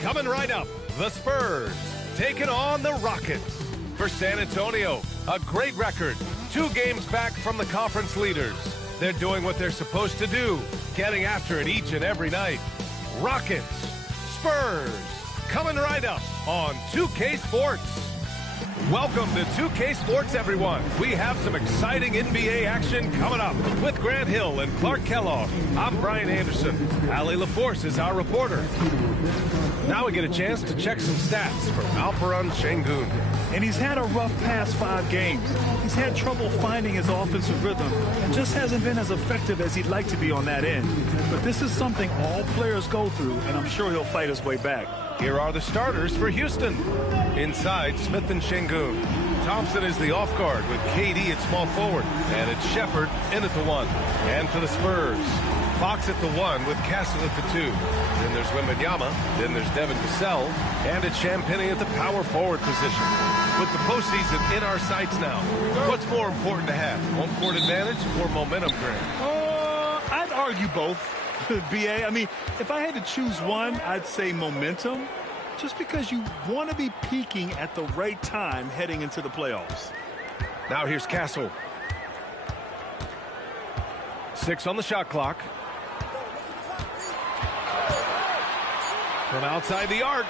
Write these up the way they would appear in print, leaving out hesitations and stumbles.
Coming right up, the Spurs taking on the Rockets. For San Antonio, a great record, 2 games back from the conference leaders. They're doing what they're supposed to do, getting after it each and every night. Rockets, Spurs, coming right up on 2K Sports. Welcome to 2K Sports, everyone. We have some exciting NBA action coming up with Grant Hill and Clark Kellogg. I'm Brian Anderson. Allie LaForce is our reporter. Now we get a chance to check some stats from Alperen Şengün. And he's had a rough past 5 games. He's had trouble finding his offensive rhythm and just hasn't been as effective as he'd like to be on that end. But this is something all players go through, and I'm sure he'll fight his way back. Here are the starters for Houston. Inside, Smith and Şengün. Thompson is the off guard with KD at small forward. And it's Shepherd in at the 1. And for the Spurs, Fox at the 1 with Castle at the 2. Then there's Wembanyama. Then there's Devin Vassell. And it's Champagnie at the power forward position. With the postseason in our sights now, what's more important to have? Home court advantage or momentum, Grant? I'd argue both. BA, I mean, if I had to choose one, I'd say momentum, just because you want to be peaking at the right time heading into the playoffs. Now here's Castle. 6 on the shot clock. From outside the arc.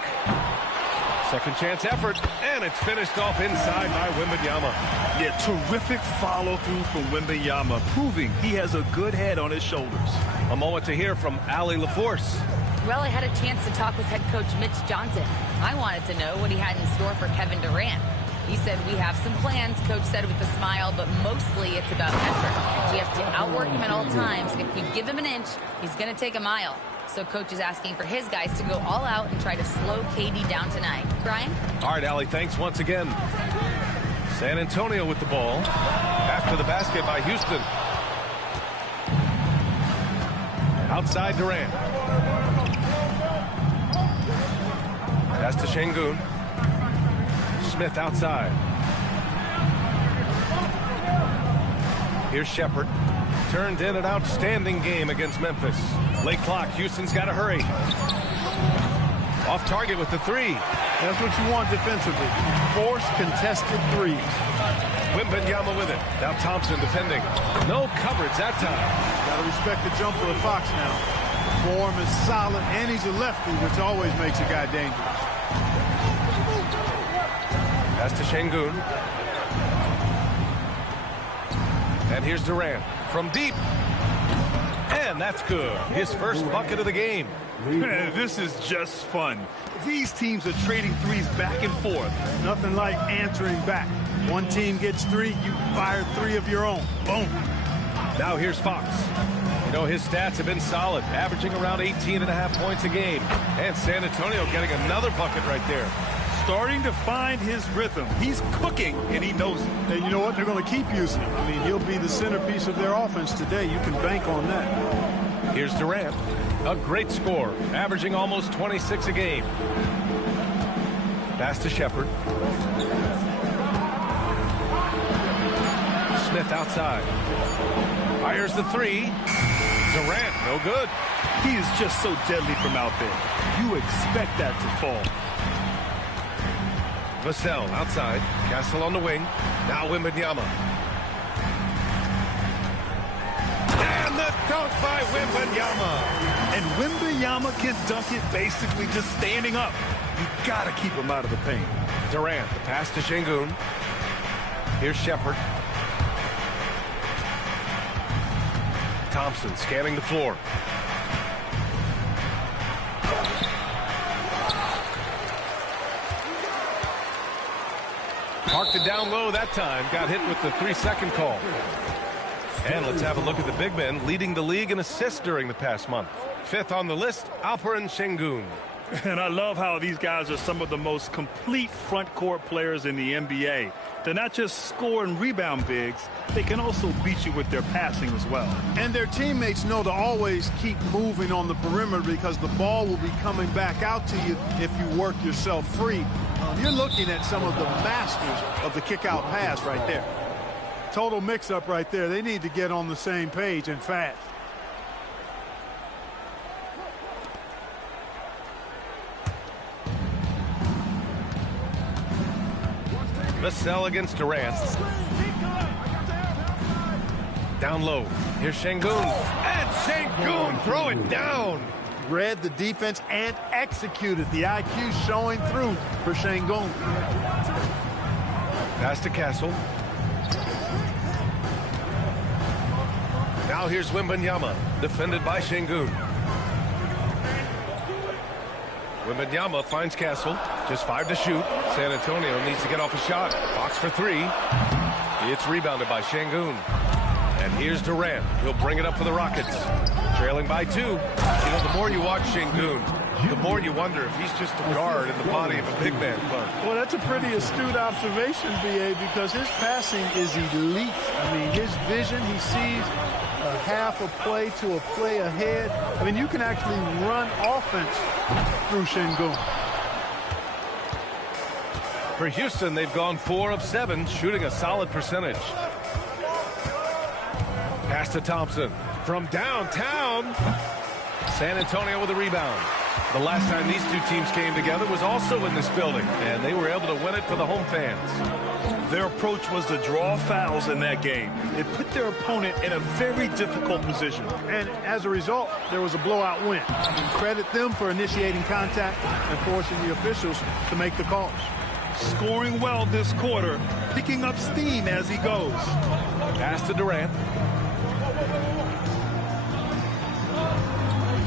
Second chance effort, and it's finished off inside by Wembanyama. Yeah, terrific follow-through from Wembanyama, proving he has a good head on his shoulders. A moment to hear from Allie LaForce. Well, I had a chance to talk with head coach Mitch Johnson. I wanted to know what he had in store for Kevin Durant. He said, we have some plans, coach said with a smile, but mostly it's about effort. We have to outwork him at all times. If we give him an inch, he's going to take a mile. So coach is asking for his guys to go all out and try to slow KD down tonight. Brian? All right, Allie, thanks once again. San Antonio with the ball. After the basket by Houston. Outside Durant. Pass to Şengün. Smith outside. Here's Shepherd. Turned in an outstanding game against Memphis. Late clock. Houston's got to hurry. Off target with the 3. That's what you want defensively. Force contested threes. Wembanyama with it. Now Thompson defending. No coverage that time. Got to respect the jumper of Fox now. The form is solid, and he's a lefty, which always makes a guy dangerous. Pass to Şengün. And here's Durant from deep. And that's good. His first bucket of the game. This is just fun. These teams are trading threes back and forth. Nothing like answering back. One team gets 3, you fire 3 of your own. Boom. Now here's Fox. You know, his stats have been solid, averaging around 18.5 points a game. And San Antonio getting another bucket right there. Starting to find his rhythm. He's cooking, and he knows it. And you know what? They're going to keep using him. I mean, he'll be the centerpiece of their offense today. You can bank on that. Here's Durant. A great score, averaging almost 26 a game. Pass to Shepherd. Smith outside. Fires the 3. Durant, no good. He is just so deadly from out there. You expect that to fall. Vassell outside. Castle on the wing. Now Wembanyama. And the dunk by Wembanyama. And Wembanyama can dunk it basically just standing up. You got to keep him out of the paint. Durant, the pass to Şengün. Here's Shepherd. Thompson scanning the floor. Parked it down low that time. Got hit with the 3-second call. And let's have a look at the big men leading the league in assists during the past month. 5th on the list, Alperen Şengün. And I love how these guys are some of the most complete front court players in the NBA. They're not just score and rebound bigs, they can also beat you with their passing as well. And their teammates know to always keep moving on the perimeter because the ball will be coming back out to you if you work yourself free. You're looking at some of the masters of the kick-out pass right there. Total mix-up right there. They need to get on the same page and fast. Vassell against Durant. Down low. Here's Şengün. And Şengün throw it down. Read the defense and executed. The IQ showing through for Şengün. Pass to Castle. Now here's Wembanyama, defended by Şengün. Wembanyama finds Castle. Just 5 to shoot. San Antonio needs to get off a shot. Fox for 3. It's rebounded by Şengün. And here's Durant. He'll bring it up for the Rockets. Trailing by 2. You know, the more you watch Şengün, the more you wonder if he's just a guard in the body of a big man. Well, that's a pretty astute observation, B.A., because his passing is elite. I mean, his vision, he sees a half a play to a play ahead. I mean, you can actually run offense through Şengün. For Houston, they've gone 4 of 7, shooting a solid percentage. Pass to Thompson from downtown. San Antonio with a rebound. The last time these two teams came together was also in this building, and they were able to win it for the home fans. Their approach was to draw fouls in that game. It put their opponent in a very difficult position. And as a result, there was a blowout win. And credit them for initiating contact and forcing the officials to make the calls. Scoring well this quarter, picking up steam as he goes. Pass to Durant.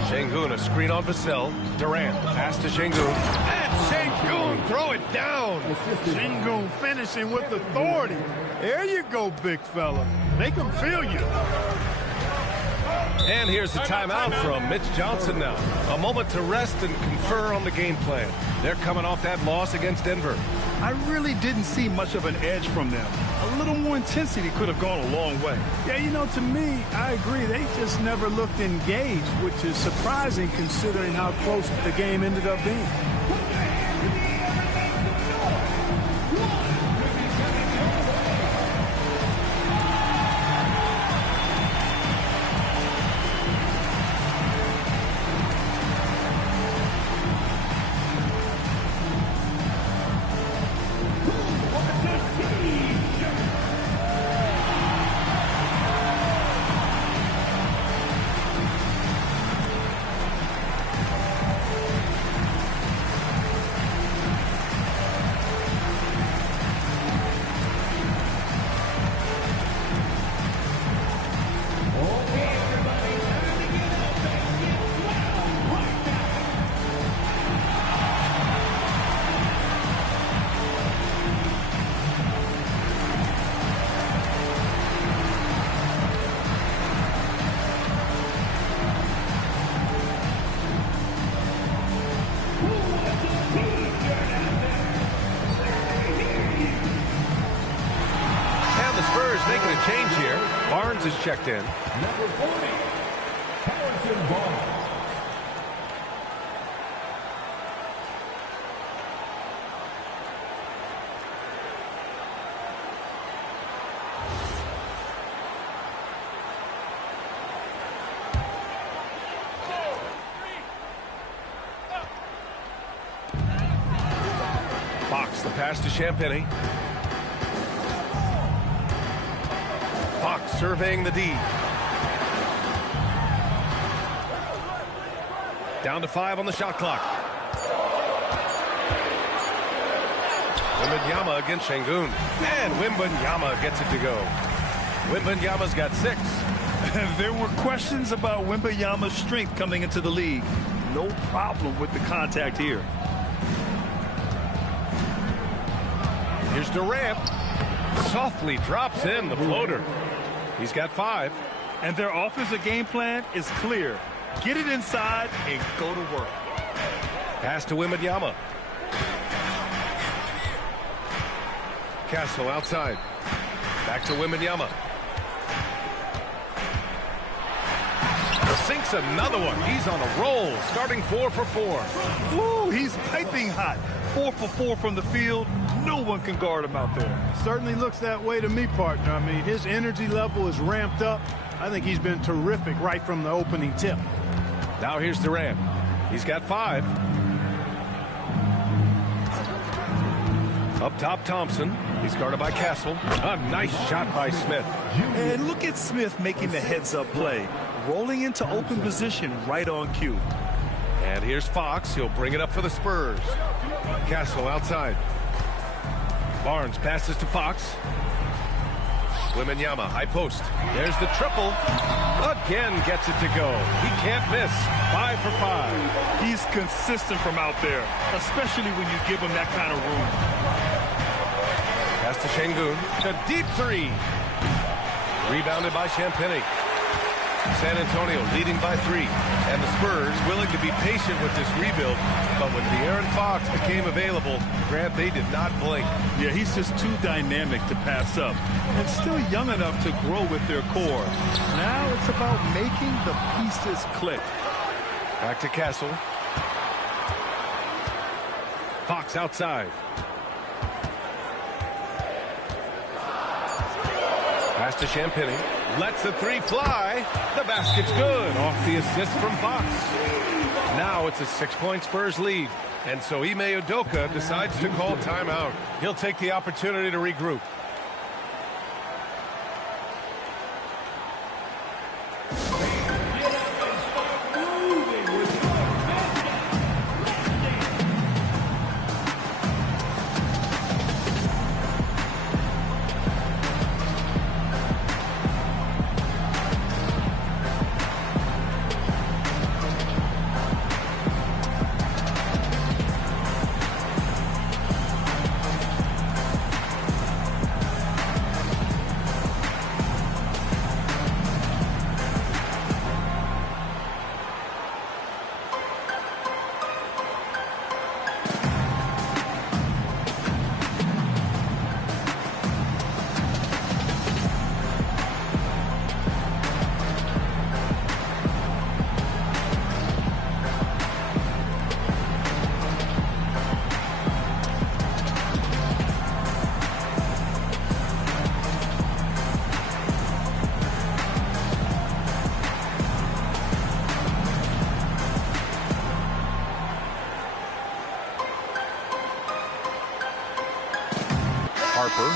Şengün, a screen on Vassell. Durant, pass to Şengün. And Şengün, throw it down. Şengün finishing with authority. There you go, big fella. Make them feel you. And here's the timeout from Mitch Johnson now. A moment to rest and confer on the game plan. They're coming off that loss against Denver. I really didn't see much of an edge from them. A little more intensity could have gone a long way. Yeah, you know, to me, I agree. They just never looked engaged, which is surprising considering how close the game ended up being. Making a change here. Barnes is checked in. Number 40, Harrison Barnes. Fox, the pass to Champagny. Fox surveying the D. Down to 5 on the shot clock. Wembanyama against Şengün. And Wembanyama gets it to go. Wembanyama's got 6. There were questions about Wembanyama's strength coming into the league. No problem with the contact here. Here's Durant. Softly drops in the floater. He's got 5. And their offensive game plan is clear. Get it inside and go to work. Pass to Wembanyama. Castle outside. Back to Wembanyama. Sinks another one. He's on a roll, starting 4 for 4. Ooh, he's piping hot. 4 for 4 from the field. No one can guard him out there. Certainly looks that way to me, partner. I mean, his energy level is ramped up. I think he's been terrific right from the opening tip. Now here's Durant. He's got 5. Up top, Thompson. He's guarded by Castle. A nice shot by Smith. And look at Smith making the heads-up play. Rolling into open position right on cue. And here's Fox. He'll bring it up for the Spurs. Castle outside. Barnes passes to Fox. Wembanyama, high post. There's the triple. Again gets it to go. He can't miss. 5 for 5. He's consistent from out there, especially when you give him that kind of room. Pass to Şengün. A deep three. Rebounded by Champagny. San Antonio leading by 3. And the Spurs willing to be patient with this rebuild. But when De'Aaron Fox became available, Grant, they did not blink. Yeah, he's just too dynamic to pass up. And still young enough to grow with their core. Now it's about making the pieces click. Back to Castle. Fox outside. Pass to Champagny. Lets the three fly. The basket's good. Off the assist from Fox. Now it's a 6-point Spurs lead. And so Ime Udoka decides to call timeout. He'll take the opportunity to regroup.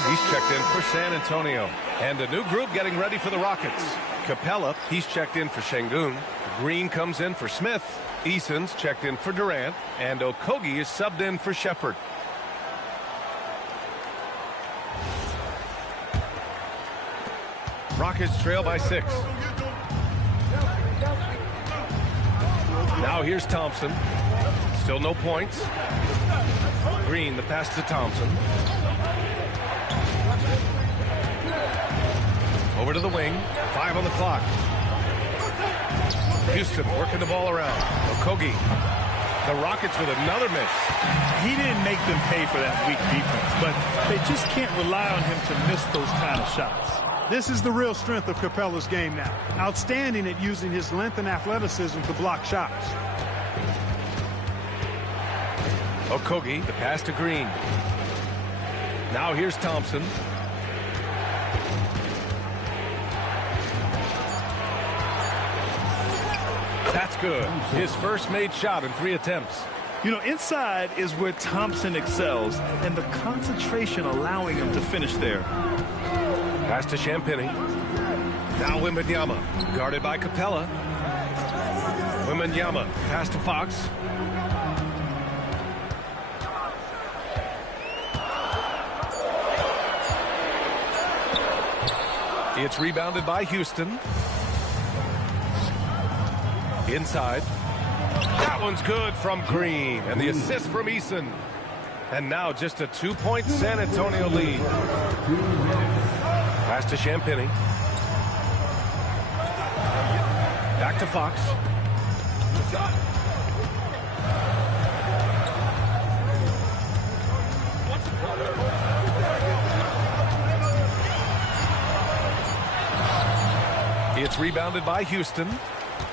He's checked in for San Antonio. And a new group getting ready for the Rockets. Capella, he's checked in for Şengün. Green comes in for Smith. Eason's checked in for Durant. And Okogie is subbed in for Shepherd. Rockets trail by 6. Now here's Thompson. Still no points. Green, the pass to Thompson. Over to the wing. 5 on the clock. Houston working the ball around. Okogie. The Rockets with another miss. He didn't make them pay for that weak defense, but they just can't rely on him to miss those kind of shots. This is the real strength of Capella's game now. Outstanding at using his length and athleticism to block shots. Okogie, the pass to Green. Now here's Thompson. That's good. His first made shot in 3 attempts. You know, inside is where Thompson excels, and the concentration allowing him to finish there. Pass to Champagny. Now Wembanyama, guarded by Capella. Wembanyama, pass to Fox. It's rebounded by Houston. Inside. That one's good from Green. And the assist from Eason. And now just a 2-point San Antonio lead. Pass to Champagny. Back to Fox. It's rebounded by Houston.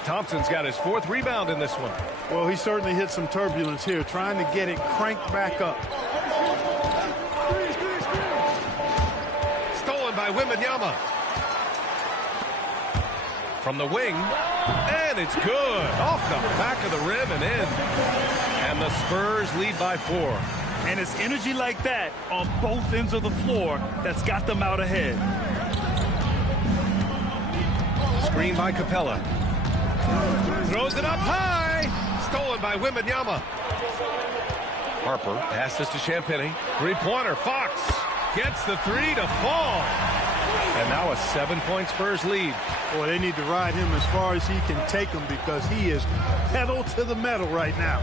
Thompson's got his 4th rebound in this one. Well, he certainly hit some turbulence here, trying to get it cranked back up. Stolen by Wembanyama. From the wing. And it's good. Off the back of the rim and in. And the Spurs lead by 4. And it's energy like that on both ends of the floor that's got them out ahead. Screen by Capella. Throws it up high. Stolen by Wembanyama. Harper passes to Champagnie. Three-pointer. Fox gets the three to fall. And now a 7-point Spurs lead. Boy, they need to ride him as far as he can take him because he is pedal to the metal right now.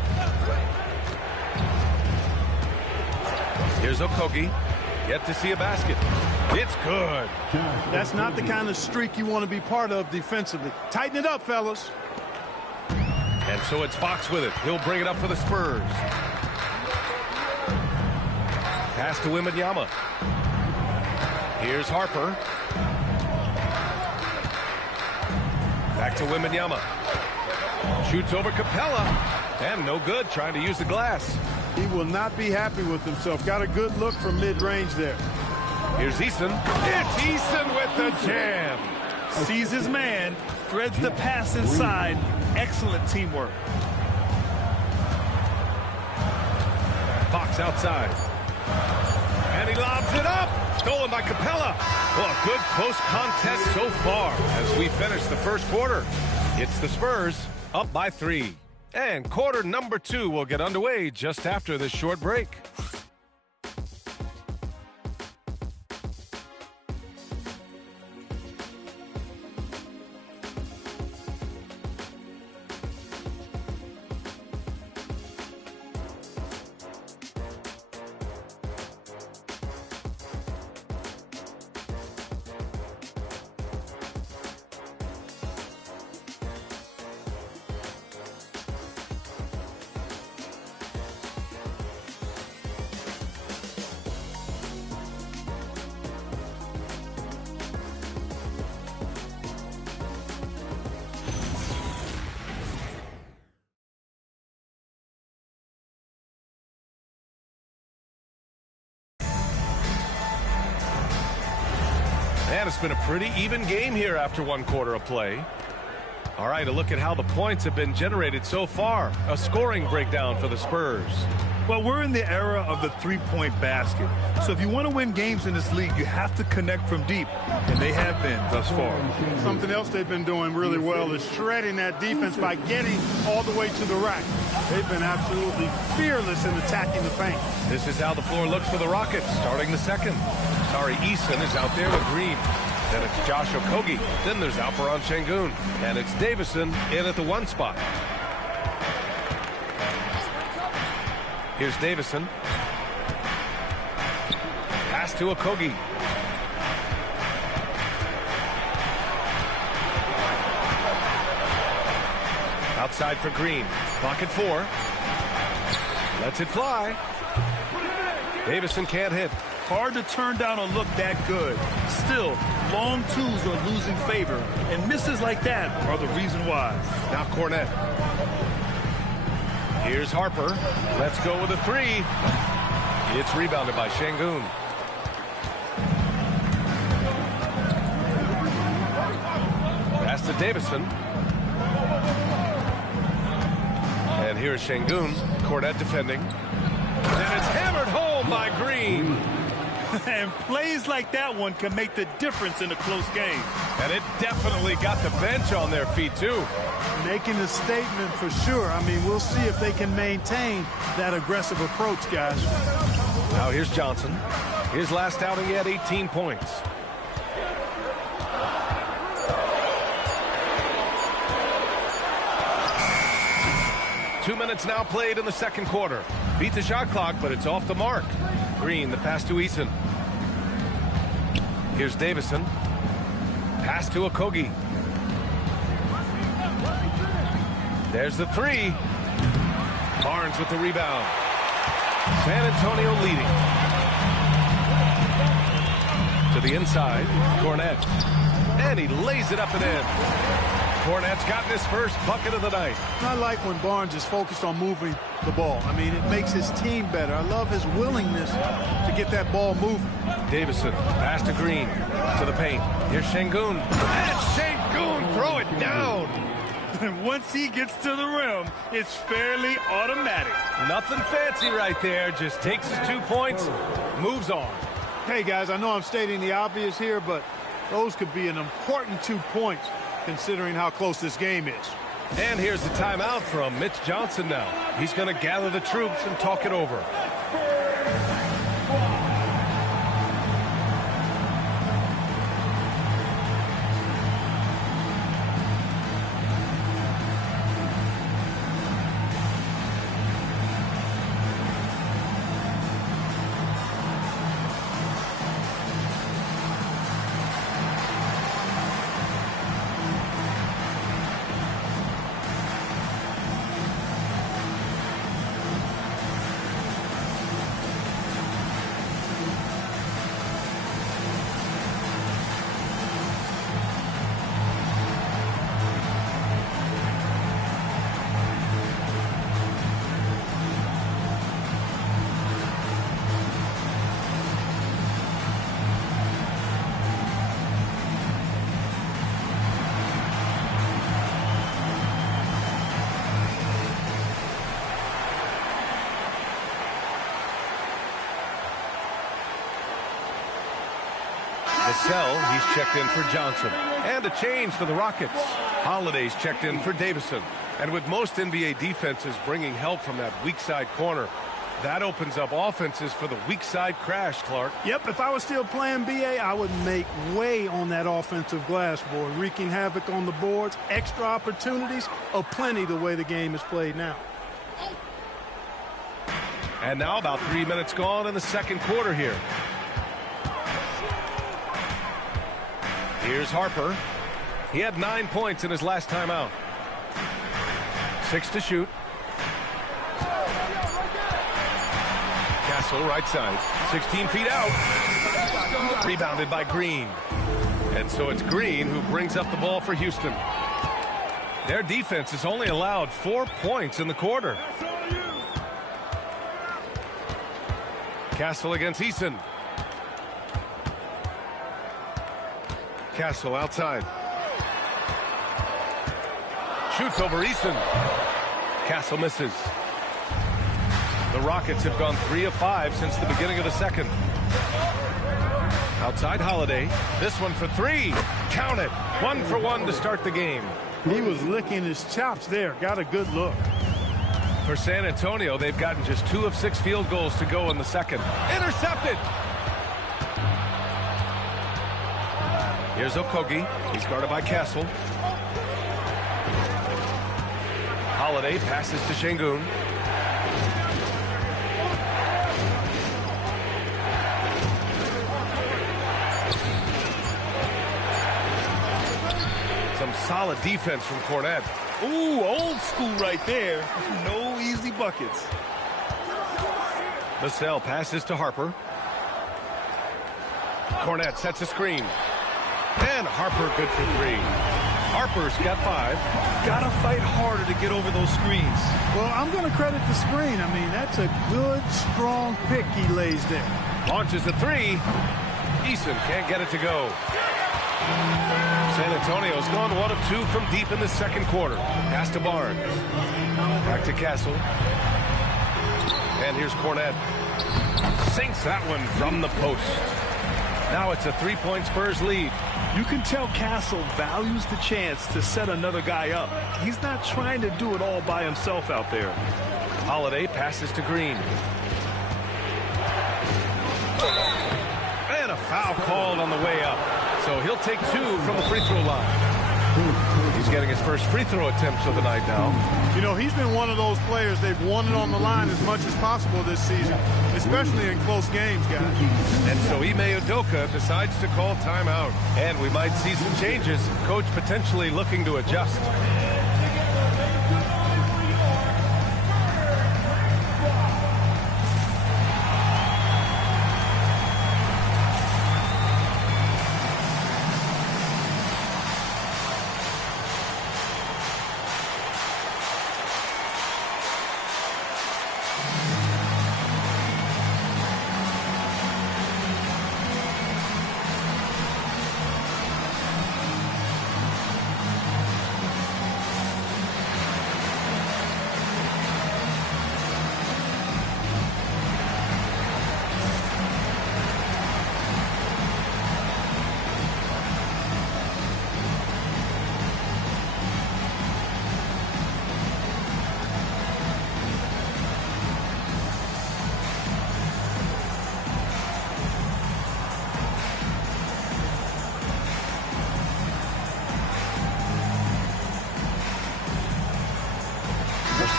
Here's Okogie. Yet to see a basket. It's good. That's not the kind of streak you want to be part of defensively. Tighten it up, fellas. And so it's Fox with it. He'll bring it up for the Spurs. Pass to Wembanyama. Here's Harper. Back to Wembanyama. Shoots over Capella. And no good, trying to use the glass. He will not be happy with himself. Got a good look from mid-range there. Here's Eason. It's Eason with the jam. Sees his man, threads the pass inside. Excellent teamwork. Fox outside. And he lobs it up. Stolen by Capella. Well, a good close contest so far as we finish the first quarter. It's the Spurs up by 3. And quarter number 2 will get underway just after this short break. And it's been a pretty even game here after one quarter of play. All right, a look at how the points have been generated so far. A scoring breakdown for the Spurs. Well, we're in the era of the three-point basket. So if you want to win games in this league, you have to connect from deep. And they have been thus far. Something else they've been doing really well is shredding that defense by getting all the way to the rack. They've been absolutely fearless in attacking the paint. This is how the floor looks for the Rockets starting the second. Tari Eason is out there with Green. Then it's Josh Okogie. Then there's Alperon Şengün. And it's Davison in at the 1 spot. Here's Davison. Pass to Okogie. Outside for Green. Clock at 4. Lets it fly. Davison can't hit. Hard to turn down a look that good. Still, long twos are losing favor, and misses like that are the reason why. Now Cornette. Here's Harper. Let's go with a 3. It's rebounded by Şengün. Pass to Davison. And here's Şengün. Cornette defending. And it's hammered home by Green. And plays like that one can make the difference in a close game. And it definitely got the bench on their feet, too. Making a statement for sure. I mean, we'll see if they can maintain that aggressive approach, guys. Now here's Johnson. His last outing, he had 18 points. Two minutes now played in the second quarter. Beat the shot clock, but it's off the mark. Green, the pass to Eason. Here's Davison. Pass to Okogie. There's the 3. Barnes with the rebound. San Antonio leading. To the inside, Cornette. And he lays it up and in. Cornette's gotten his first bucket of the night. I like when Barnes is focused on moving the ball. I mean, it makes his team better. I love his willingness to get that ball moving. Davison, pass to Green, to the paint. Here's Şengün. And Şengün, throw it down. Once he gets to the rim, it's fairly automatic. Nothing fancy right there. Just takes his 2 points, moves on. Hey, guys, I know I'm stating the obvious here, but those could be an important 2 points considering how close this game is. And here's the timeout from Mitch Johnson now. He's going to gather the troops and talk it over. He's checked in for Johnson. And a change for the Rockets. Holiday's checked in for Davison. And with most NBA defenses bringing help from that weak side corner, that opens up offenses for the weak side crash, Clark. Yep, if I was still playing BA, I would make way on that offensive glass board, wreaking havoc on the boards. Extra opportunities aplenty the way the game is played now. And now about 3 minutes gone in the second quarter here. Here's Harper. He had 9 points in his last time out. 6 to shoot. Castle right side. 16 feet out. Rebounded by Green. And so it's Green who brings up the ball for Houston. Their defense has only allowed 4 points in the quarter. Castle against Eason. Castle outside. Shoots over Eason. Castle misses. The Rockets have gone 3 of 5 since the beginning of the second. Outside Holiday. This one for 3. Count it. 1 for 1 to start the game. He was licking his chops there. Got a good look. For San Antonio, they've gotten just 2 of 6 field goals to go in the second. Intercepted. Here's Okogie. He's guarded by Castle. Holiday passes to Şengün. Some solid defense from Cornet. Ooh, old school right there. No easy buckets. Vassell passes to Harper. Cornet sets a screen. And Harper good for 3. Harper's got 5. Gotta fight harder to get over those screens. Well, I'm going to credit the screen. I mean, that's a good, strong pick he lays there. Launches the 3. Eason can't get it to go. San Antonio's gone 1 of 2 from deep in the second quarter. Pass to Barnes. Back to Castle. And here's Cornet. Sinks that one from the post. Now it's a 3-point Spurs lead. You can tell Castle values the chance to set another guy up. He's not trying to do it all by himself out there. Holiday passes to Green. And a foul called on the way up. So he'll take 2 from the free throw line. He's getting his first free throw attempts of the night now. You know, he's been one of those players they've wanted on the line as much as possible this season, especially in close games, guys. And so Ime Udoka decides to call timeout. And we might see some changes. Coach potentially looking to adjust.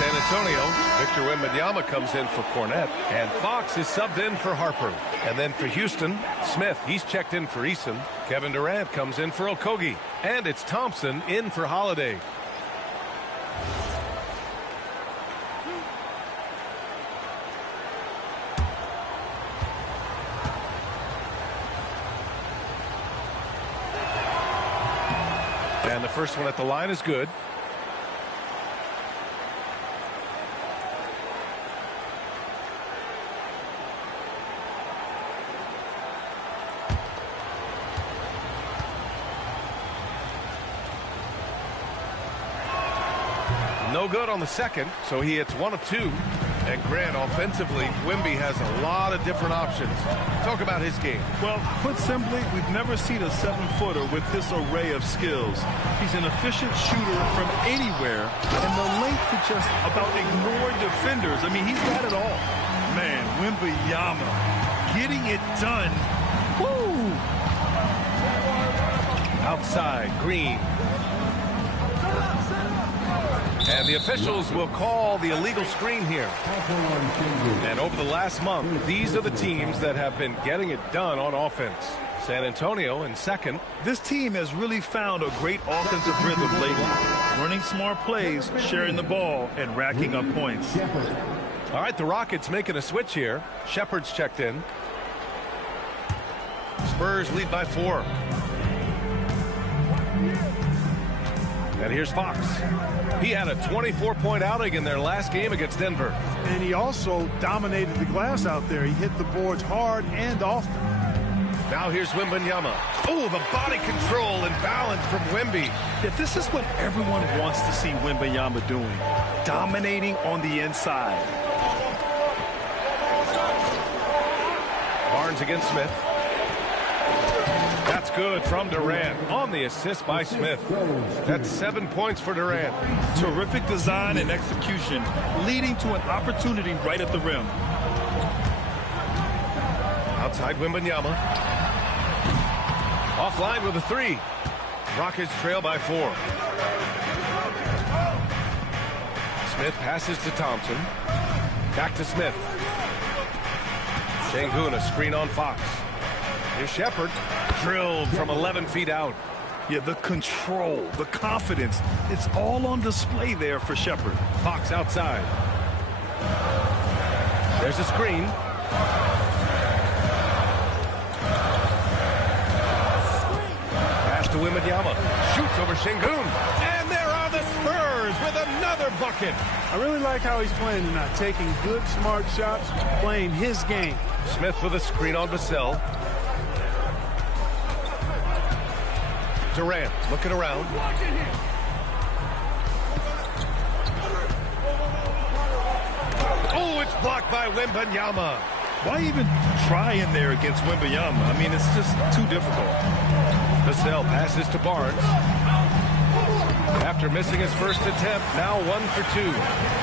San Antonio, Victor Wembanyama comes in for Cornette, and Fox is subbed in for Harper. And then for Houston, Smith, he's checked in for Eason. Kevin Durant comes in for Okogie, and it's Thompson in for Holiday. And the first one at the line is good. No good on the second, so he hits 1 of 2. And Grant, offensively, Wemby has a lot of different options. Talk about his game. Well, put simply, we've never seen a 7-footer with this array of skills. He's an efficient shooter from anywhere, and the length to just about ignore defenders. I mean, he's got it all. Man, Wembanyama getting it done. Woo! Outside, Green. And the officials will call the illegal screen here. And over the last month, these are the teams that have been getting it done on offense. San Antonio in second. This team has really found a great offensive rhythm lately. Running smart plays, sharing the ball, and racking up points. All right, the Rockets making a switch here. Shepard's checked in. Spurs lead by 4. And here's Fox. He had a 24-point outing in their last game against Denver. And he also dominated the glass out there. He hit the boards hard and often. Now here's Wembanyama. Oh, the body control and balance from Wemby. Yeah, this is what everyone wants to see Wembanyama doing. Dominating on the inside. Barnes against Smith. That's good from Durant on the assist by Smith. That's 7 points for Durant. Terrific design and execution, leading to an opportunity right at the rim. Outside Wembanyama. Offline with a 3. Rockets trail by 4. Smith passes to Thompson. Back to Smith. Sengun, a screen on Fox. Here's Shepard. Drilled from 11 feet out. Yeah, the control, the confidence, it's all on display there for Shepard. Fox outside. There's a screen. Pass to Wembanyama. Shoots over Sengun. And there are the Spurs with another bucket. I really like how he's playing tonight, taking good, smart shots, playing his game. Smith with a screen on Vassell. Durant looking around. Oh, it's blocked by Wembanyama. Why even try in there against Wembanyama? I mean, it's just too difficult. Vassell passes to Barnes. After missing his first attempt, now 1 for 2.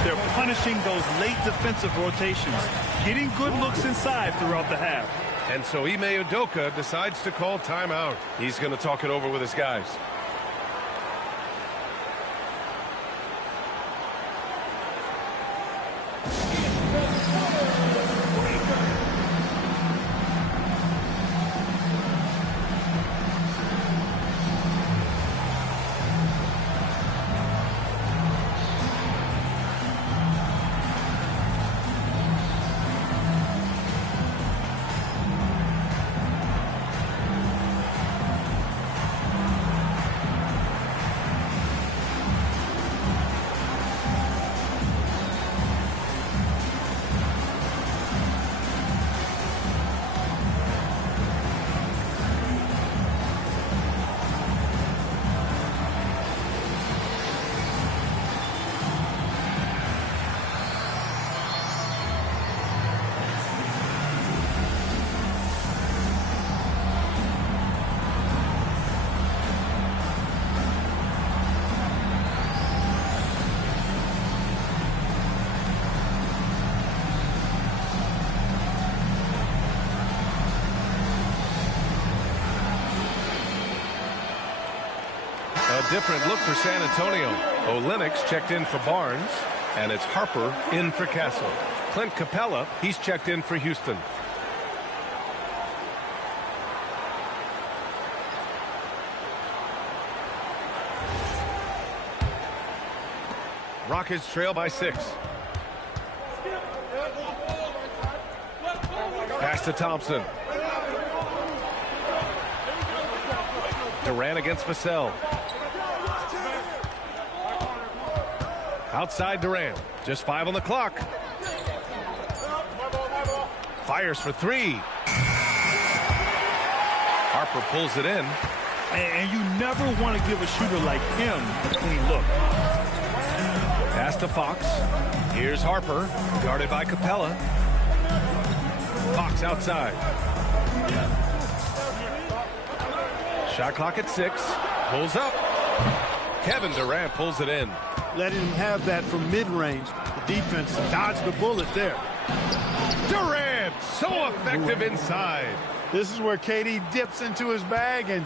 They're punishing those late defensive rotations, getting good looks inside throughout the half. And so Ime Udoka decides to call timeout. He's going to talk it over with his guys. A different look for San Antonio. Olenek's checked in for Barnes. And it's Harper in for Castle. Clint Capella, he's checked in for Houston. Rockets trail by 6. Pass to Thompson. Durant against Vassell. Outside Durant. Just 5 on the clock. Fires for 3. Harper pulls it in. And you never want to give a shooter like him a clean look. Pass to Fox. Here's Harper, guarded by Capella. Fox outside. Shot clock at 6. Pulls up. Kevin Durant pulls it in. Letting him have that from mid-range. The defense dodged the bullet there. Durant, so effective inside. This is where KD dips into his bag and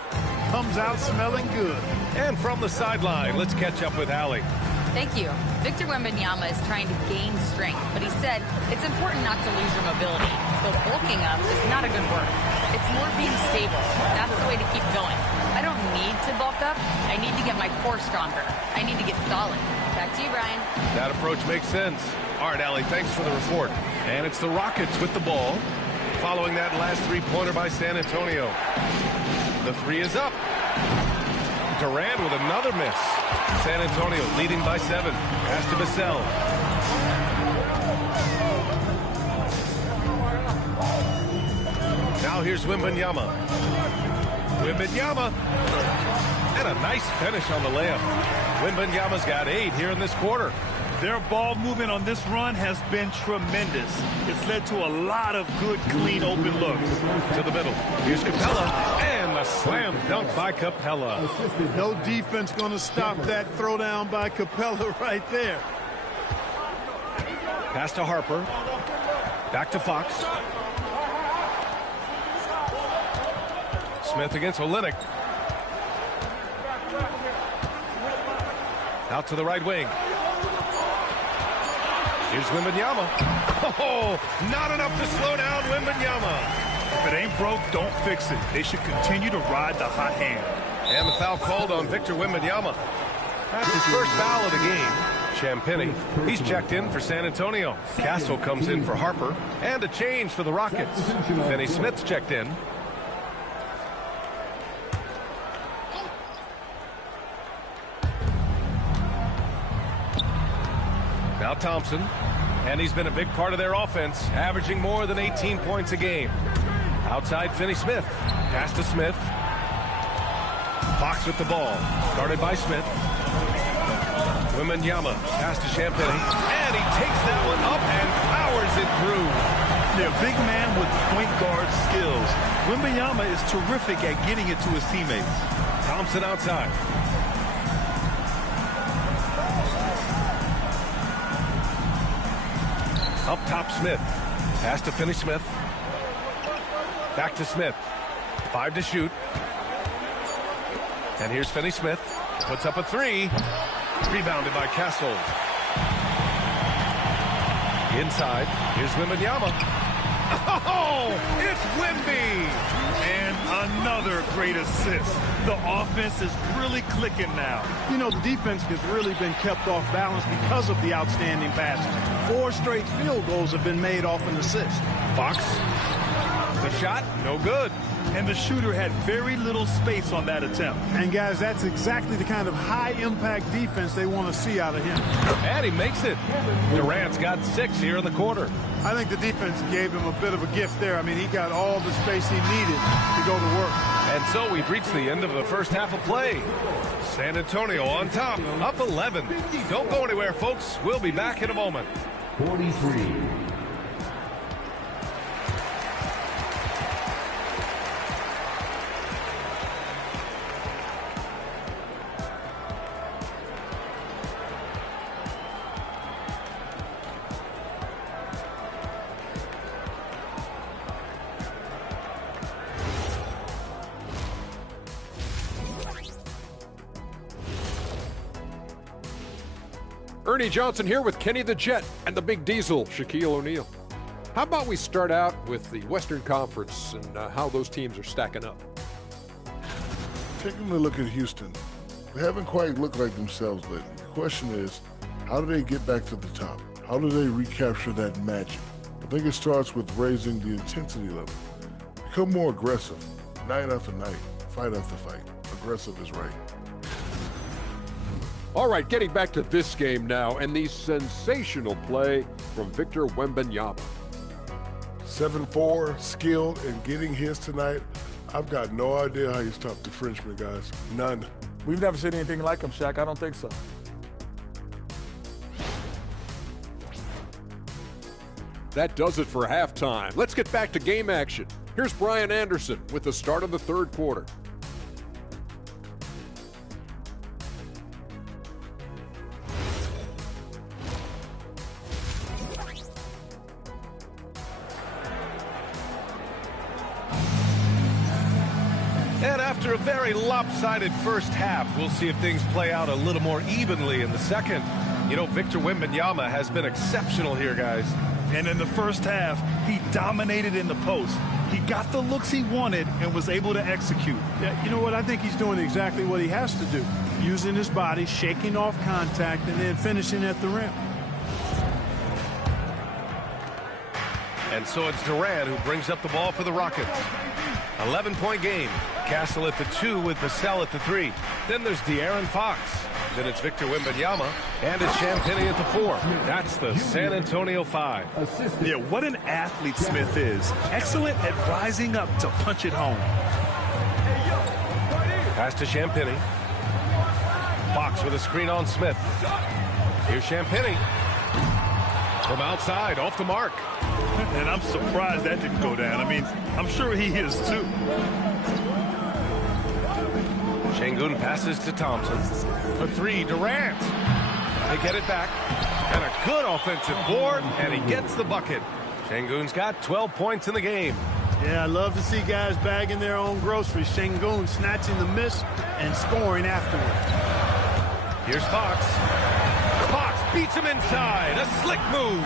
comes out smelling good. And from the sideline, let's catch up with Allie. Thank you. Victor Wembanyama is trying to gain strength, but he said it's important not to lose your mobility. So bulking up is not a good word. It's more being stable. That's the way to keep going. I don't need to bulk up. I need to get my core stronger. I need to get solid. Back to you, Brian. That approach makes sense. All right, Allie, thanks for the report. And it's the Rockets with the ball. Following that last three-pointer by San Antonio. The 3 is up. Durant with another miss. San Antonio leading by 7. Pass to Vassell. Now here's Wembanyama. Wembanyama. And a nice finish on the layup. Wembanyama's got 8 here in this quarter. Their ball movement on this run has been tremendous. It's led to a lot of good, clean, open looks. To the middle. Here's Capella. And a slam dunk by Capella. No defense going to stop that throwdown by Capella right there. Pass to Harper. Back to Fox. Smith against Olynyk. Out to the right wing. Here's Wembanyama. Oh, not enough to slow down Wembanyama. If it ain't broke, don't fix it. They should continue to ride the hot hand. And the foul called on Victor Wembanyama. That's his first foul of the game. Champagnie, he's checked in for San Antonio. Castle comes in for Harper. And a change for the Rockets. Finney Smith's checked in. Now Thompson, and he's been a big part of their offense, averaging more than 18 points a game. Outside Finney Smith, pass to Smith. Fox with the ball, guarded by Smith. Wembanyama, pass to Champagnie, and he takes that one up and powers it through. They're a big man with point guard skills. Wembanyama is terrific at getting it to his teammates. Thompson outside. Up top Smith. Pass to Finney Smith. Back to Smith. 5 to shoot. And here's Finney Smith. Puts up a 3. Rebounded by Castle. Inside. Here's Wembanyama. Oh, it's Wemby. And another great assist. The offense is really clicking now. You know, the defense has really been kept off balance because of the outstanding passes. 4 straight field goals have been made off an assist. Fox. The shot, no good. And the shooter had very little space on that attempt. And, guys, that's exactly the kind of high-impact defense they want to see out of him. And he makes it. Durant's got 6 here in the quarter. I think the defense gave him a bit of a gift there. I mean, he got all the space he needed to go to work. And so we've reached the end of the first half of play. San Antonio on top, up 11. Don't go anywhere, folks. We'll be back in a moment. 43. Ernie Johnson here with Kenny the Jet and the Big Diesel, Shaquille O'Neal. How about we start out with the Western Conference and how those teams are stacking up? Taking a look at Houston, they haven't quite looked like themselves lately. The question is, how do they get back to the top? How do they recapture that magic? I think it starts with raising the intensity level. Become more aggressive, night after night, fight after fight. Aggressive is right. All right, getting back to this game now and the sensational play from Victor Wembanyama. 7'4", skilled, and getting his tonight. I've got no idea how you stop the Frenchman, guys. None. We've never seen anything like him, Shaq. I don't think so. That does it for halftime. Let's get back to game action. Here's Brian Anderson with the start of the third quarter. And after a very lopsided first half, we'll see if things play out a little more evenly in the second. You know, Victor Wembanyama has been exceptional here, guys. And in the first half, he dominated in the post. He got the looks he wanted and was able to execute. Yeah, you know what? I think he's doing exactly what he has to do. Using his body, shaking off contact, and then finishing at the rim. And so it's Durant who brings up the ball for the Rockets. 11-point game. Castle at the 2 with Vassell at the 3. Then there's De'Aaron Fox. Then it's Victor Wembanyama. And it's Champagnie at the 4. That's the San Antonio 5. Yeah, what an athlete Smith is. Excellent at rising up to punch it home. Pass to Champagnie. Fox with a screen on Smith. Here's Champagnie. From outside, off the mark. And I'm surprised that didn't go down. I mean, I'm sure he is too. Şengün passes to Thompson. For 3, Durant. They get it back. And a good offensive board, and he gets the bucket. Şengün's got 12 points in the game. Yeah, I love to see guys bagging their own groceries. Şengün snatching the miss and scoring afterward. Here's Fox. Fox beats him inside. A slick move.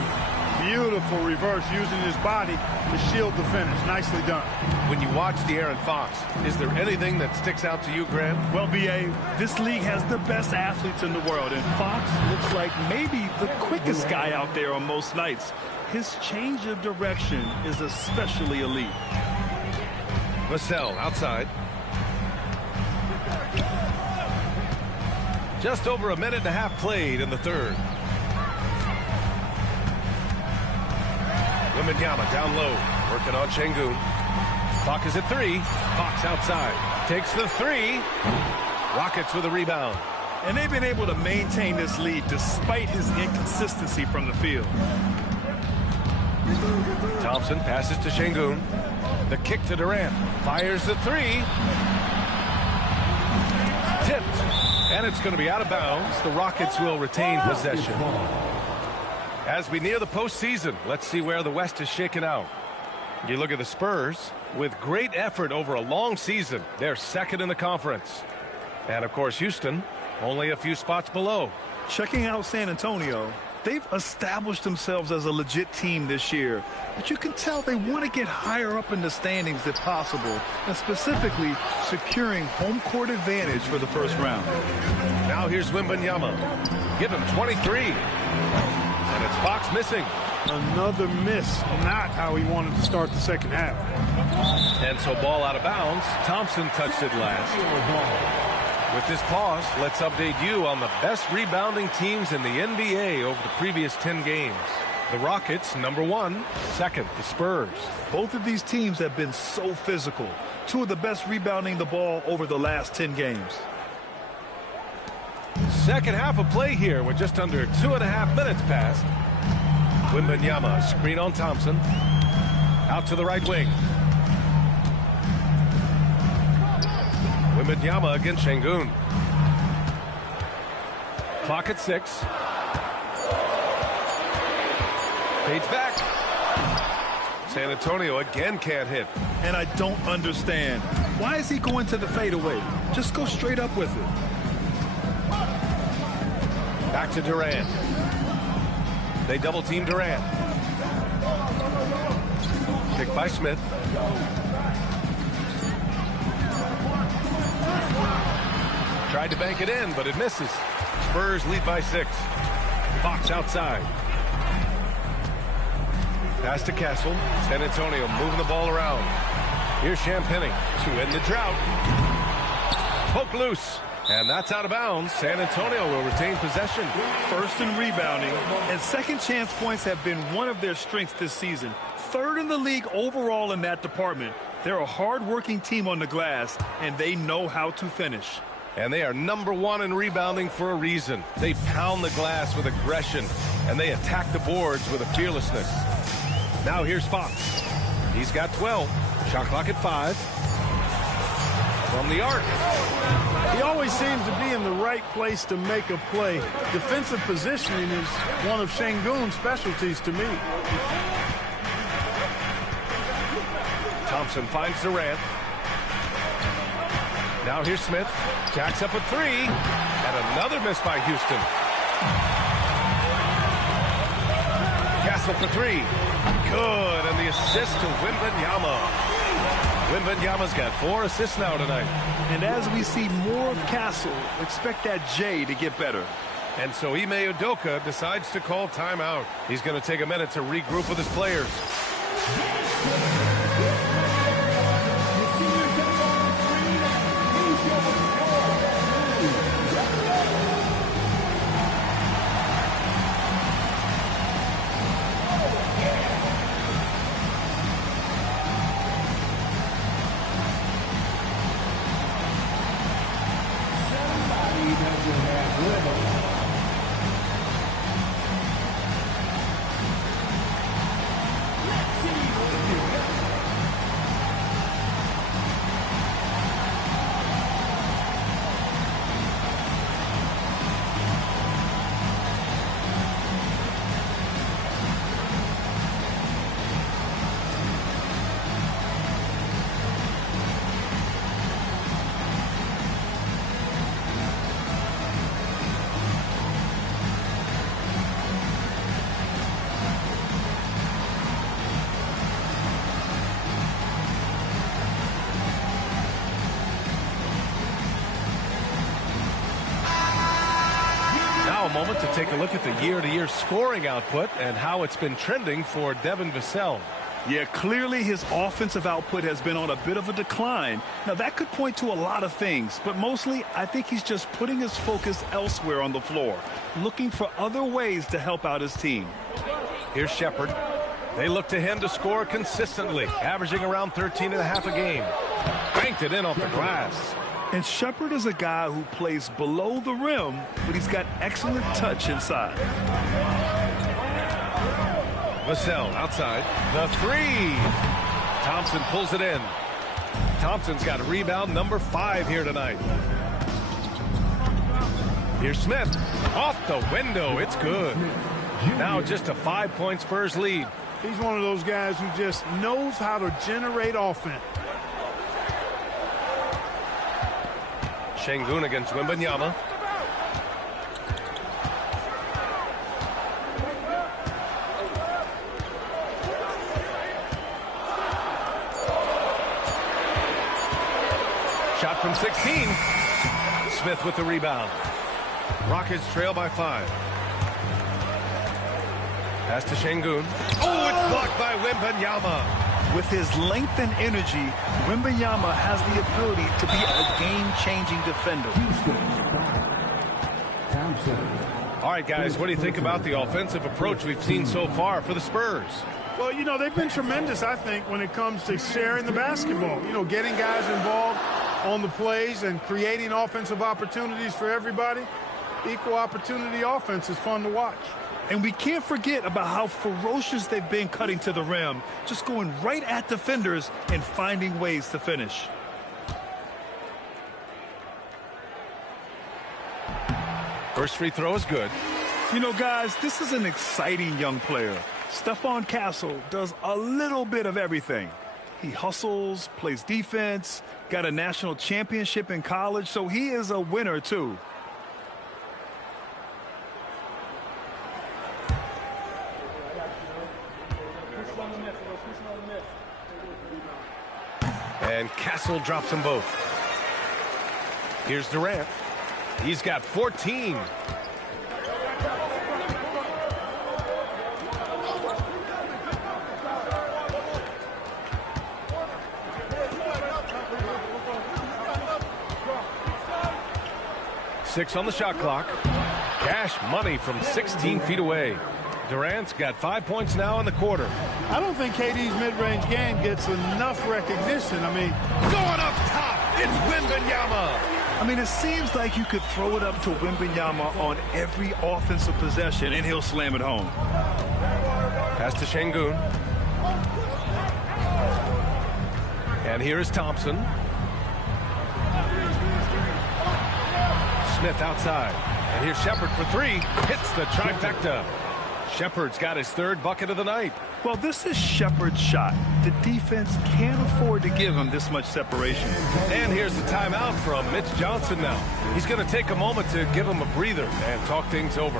Beautiful reverse using his body to shield the finish. Nicely done. When you watch De'Aaron Fox, is there anything that sticks out to you, Graham? Well, B.A., this league has the best athletes in the world, and Fox looks like maybe the quickest guy out there on most nights. His change of direction is especially elite. Vassell outside. Just over a minute and a half played in the third. Wembanyama down low, working on Şengün. Fox is at 3. Fox outside. Takes the 3. Rockets with a rebound. And they've been able to maintain this lead despite his inconsistency from the field. Thompson passes to Şengün. The kick to Durant. Fires the 3. Tipped. And it's going to be out of bounds. The Rockets will retain possession. As we near the postseason, let's see where the West is shaken out. You look at the Spurs, with great effort over a long season, they're second in the conference. And of course, Houston, only a few spots below. Checking out San Antonio, they've established themselves as a legit team this year. But you can tell they want to get higher up in the standings if possible, and specifically securing home court advantage for the first round. Now here's Wembanyama. Give him 23. And it's Fox missing. Another miss. Not how he wanted to start the second half. And so ball out of bounds. Thompson touched it last. With this pause, let's update you on the best rebounding teams in the NBA over the previous 10 games. The Rockets, number 1. Second, the Spurs. Both of these teams have been so physical. Two of the best rebounding the ball over the last 10 games. Second half of play here with just under 2.5 minutes passed. Wembanyama, screen on Thompson. Out to the right wing. Wembanyama against Şengün. Clock at 6. Fades back. San Antonio again can't hit. And I don't understand. Why is he going to the fadeaway? Just go straight up with it. Back to Durant. They double team Durant. Pick by Smith. Tried to bank it in, but it misses. Spurs lead by 6. Fox outside. Pass to Castle. San Antonio moving the ball around. Here's Champagny to end the drought. Poke loose. And that's out of bounds. San Antonio will retain possession. First in rebounding, and second chance points have been one of their strengths this season. Third in the league overall in that department. They're a hard-working team on the glass, and they know how to finish. And they are number 1 in rebounding for a reason. They pound the glass with aggression, and they attack the boards with a fearlessness. Now here's Fox. He's got 12. Shot clock at 5. From the arc. He always seems to be in the right place to make a play. Defensive positioning is one of Şengün's specialties to me. Thompson finds Durant. Now here's Smith. Jacks up at 3. And another miss by Houston. Castle for 3. Good. And the assist to Wembanyama. Wembanyama's got 4 assists now tonight. And as we see more of Castle, expect that J to get better. And so Ime Udoka decides to call timeout. He's going to take a minute to regroup with his players. A moment to take a look at the year-to-year scoring output and how it's been trending for Devin Vassell. Yeah, clearly his offensive output has been on a bit of a decline. Now, that could point to a lot of things, but mostly I think he's just putting his focus elsewhere on the floor, looking for other ways to help out his team. Here's Shepard. They look to him to score consistently, averaging around 13.5 a game. Banked it in off the glass. And Shepard is a guy who plays below the rim, but he's got excellent touch inside. Vassell outside. The 3. Thompson pulls it in. Thompson's got rebound number 5 here tonight. Here's Smith. Off the window. It's good. Now just a 5-point Spurs lead. He's one of those guys who just knows how to generate offense. Şengün against Wembanyama. Shot from 16. Smith with the rebound. Rockets trail by 5. Pass to Şengün. Oh, it's blocked by Wembanyama. With his length and energy, Wembanyama has the ability to be a game-changing defender. All right, guys, what do you think about the offensive approach we've seen so far for the Spurs? Well, you know, they've been tremendous, I think, when it comes to sharing the basketball. You know, getting guys involved on the plays and creating offensive opportunities for everybody. Equal opportunity offense is fun to watch. And we can't forget about how ferocious they've been cutting to the rim, just going right at defenders and finding ways to finish. First free throw is good. You know, guys, this is an exciting young player. Stephon Castle does a little bit of everything. He hustles, plays defense, got a national championship in college, so he is a winner, too. And Castle drops them both. Here's Durant. He's got 14. Six on the shot clock. Cash money from 16 feet away. Durant's got 5 points now in the quarter. I don't think KD's mid-range game gets enough recognition. I mean, going up top, it's Wembanyama. I mean, it seems like you could throw it up to Wembanyama on every offensive possession, and he'll slam it home. Pass to Şengün. And here is Thompson. Smith outside. And here's Shepherd for three. Hits the trifecta. Shepherd's got his third bucket of the night. Well, this is Shepherd's shot. The defense can't afford to give him this much separation. And here's the timeout from Mitch Johnson now. He's going to take a moment to give him a breather and talk things over.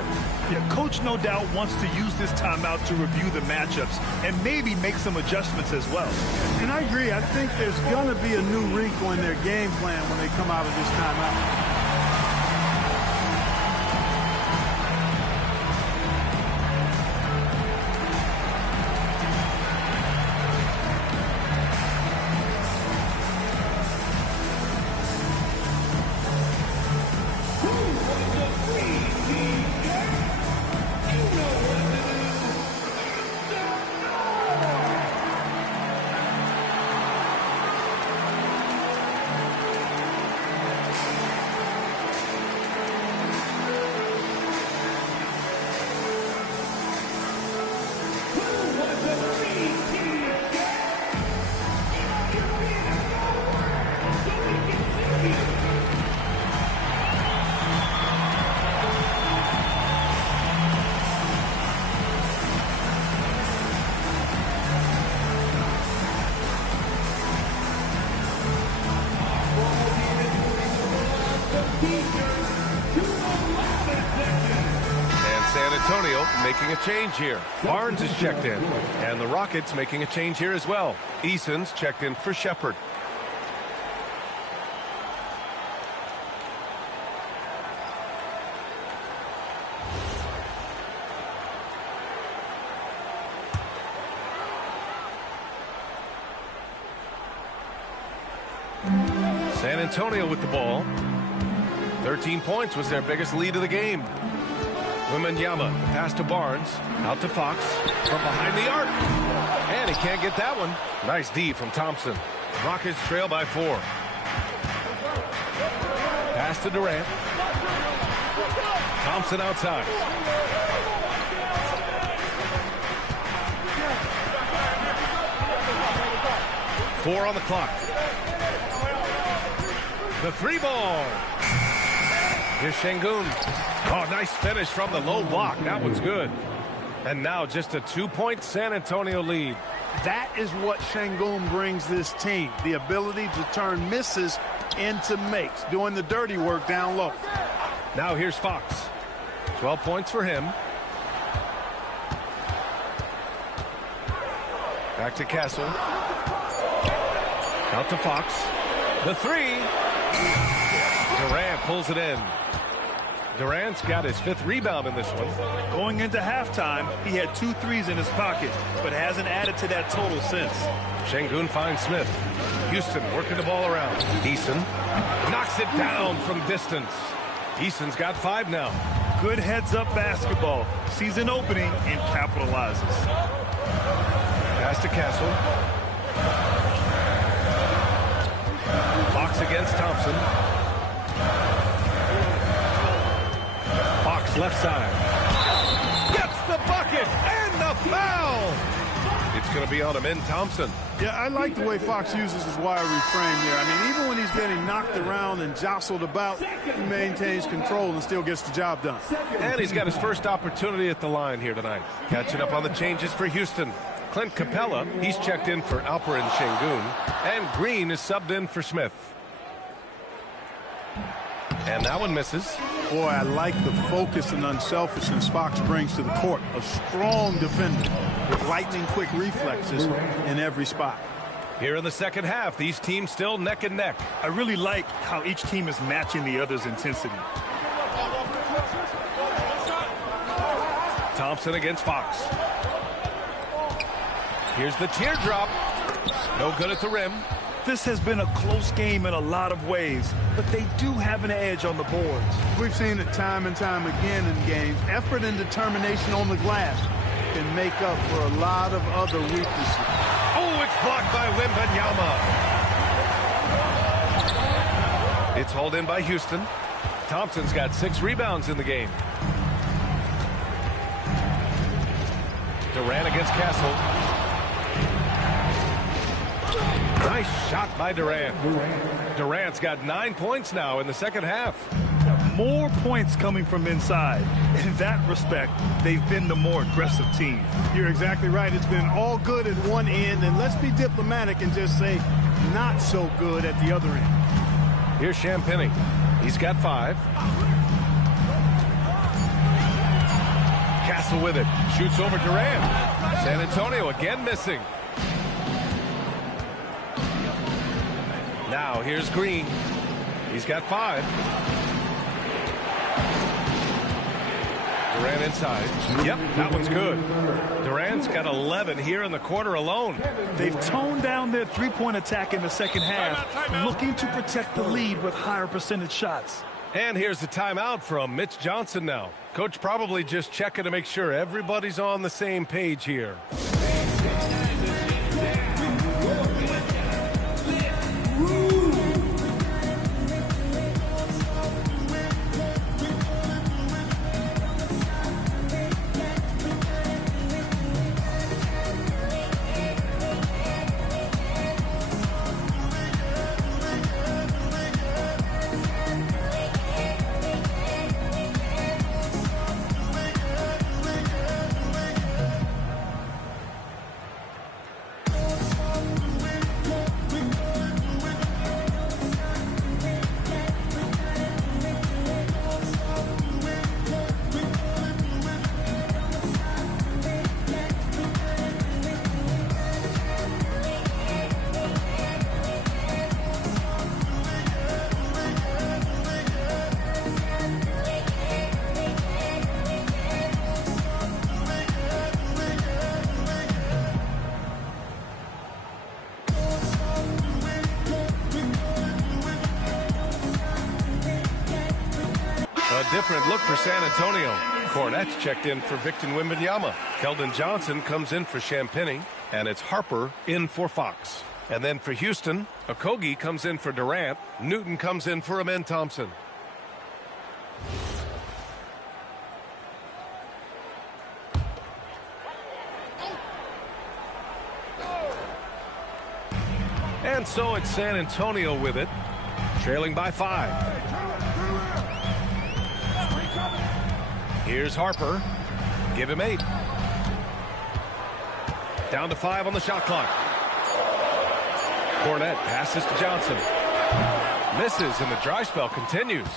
Yeah, Coach no doubt wants to use this timeout to review the matchups and maybe make some adjustments as well. and I agree. I think there's going to be a new wrinkle in their game plan when they come out of this timeout. San Antonio making a change here. Barnes is checked in, and the Rockets making a change here as well. Eason's checked in for Shepherd. San Antonio with the ball. 13 points was their biggest lead of the game. Wembanyama, pass to Barnes, out to Fox, from behind the arc. And he can't get that one. Nice D from Thompson. Rockets trail by 4. Pass to Durant. Thompson outside. Four on the clock. The three ball. Here's Şengün. Oh, nice finish from the low block. That one's good. And now just a 2-point San Antonio lead. That is what Şengün brings this team. The ability to turn misses into makes. Doing the dirty work down low. Now here's Fox. 12 points for him. Back to Castle. Out to Fox. The three. Durant pulls it in. Durant's got his 5th rebound in this one. Going into halftime, he had 2 threes in his pocket, but hasn't added to that total since. Şengün finds Smith. Houston working the ball around. Eason knocks it down from distance. Eason's got 5 now. Good heads-up basketball. Sees an opening and capitalizes. Pass to Castle. Fox against Thompson. Fox left side. Gets the bucket and the foul. It's going to be on him in Thompson. Yeah, I like the way Fox uses his wire reframe here. I mean, even when he's getting knocked around and jostled about, he maintains control and still gets the job done. And he's got his first opportunity at the line here tonight. Catching up on the changes for Houston. Clint Capella, he's checked in for Alperen Şengün. And Green is subbed in for Smith. And that one misses. Boy, I like the focus and unselfishness Fox brings to the court. A strong defender with lightning-quick reflexes in every spot. Here in the second half, these teams still neck and neck. I really like how each team is matching the other's intensity. Thompson against Fox. Here's the teardrop. No good at the rim. This has been a close game in a lot of ways, but they do have an edge on the boards. We've seen it time and time again in games. Effort and determination on the glass can make up for a lot of other weaknesses. Oh, it's blocked by Wembanyama. It's hauled in by Houston. Thompson's got 6 rebounds in the game. Durant against Castle. Nice shot by Durant. Durant's got 9 points now in the second half. More points coming from inside. In that respect, they've been the more aggressive team. You're exactly right. It's been all good at one end, and let's be diplomatic and just say not so good at the other end. Here's Champagnie. He's got 5. Castle with it. Shoots over Durant. San Antonio again missing. Now here's Green. He's got 5. Durant inside. Yep, that one's good. Durant's got 11 here in the quarter alone. They've toned down their three-point attack in the second half, looking to protect the lead with higher percentage shots. And here's the timeout from Mitch Johnson now. Coach probably just checking to make sure everybody's on the same page here. Different look for San Antonio. Cornette's checked in for Victor Wembanyama. Keldon Johnson comes in for Champagnie, and it's Harper in for Fox. And then for Houston, Okogie comes in for Durant. Newton comes in for Amen Thompson. And so it's San Antonio with it, trailing by 5. Here's Harper. Give him 8. Down to 5 on the shot clock. Cornette passes to Johnson. Misses, and the dry spell continues.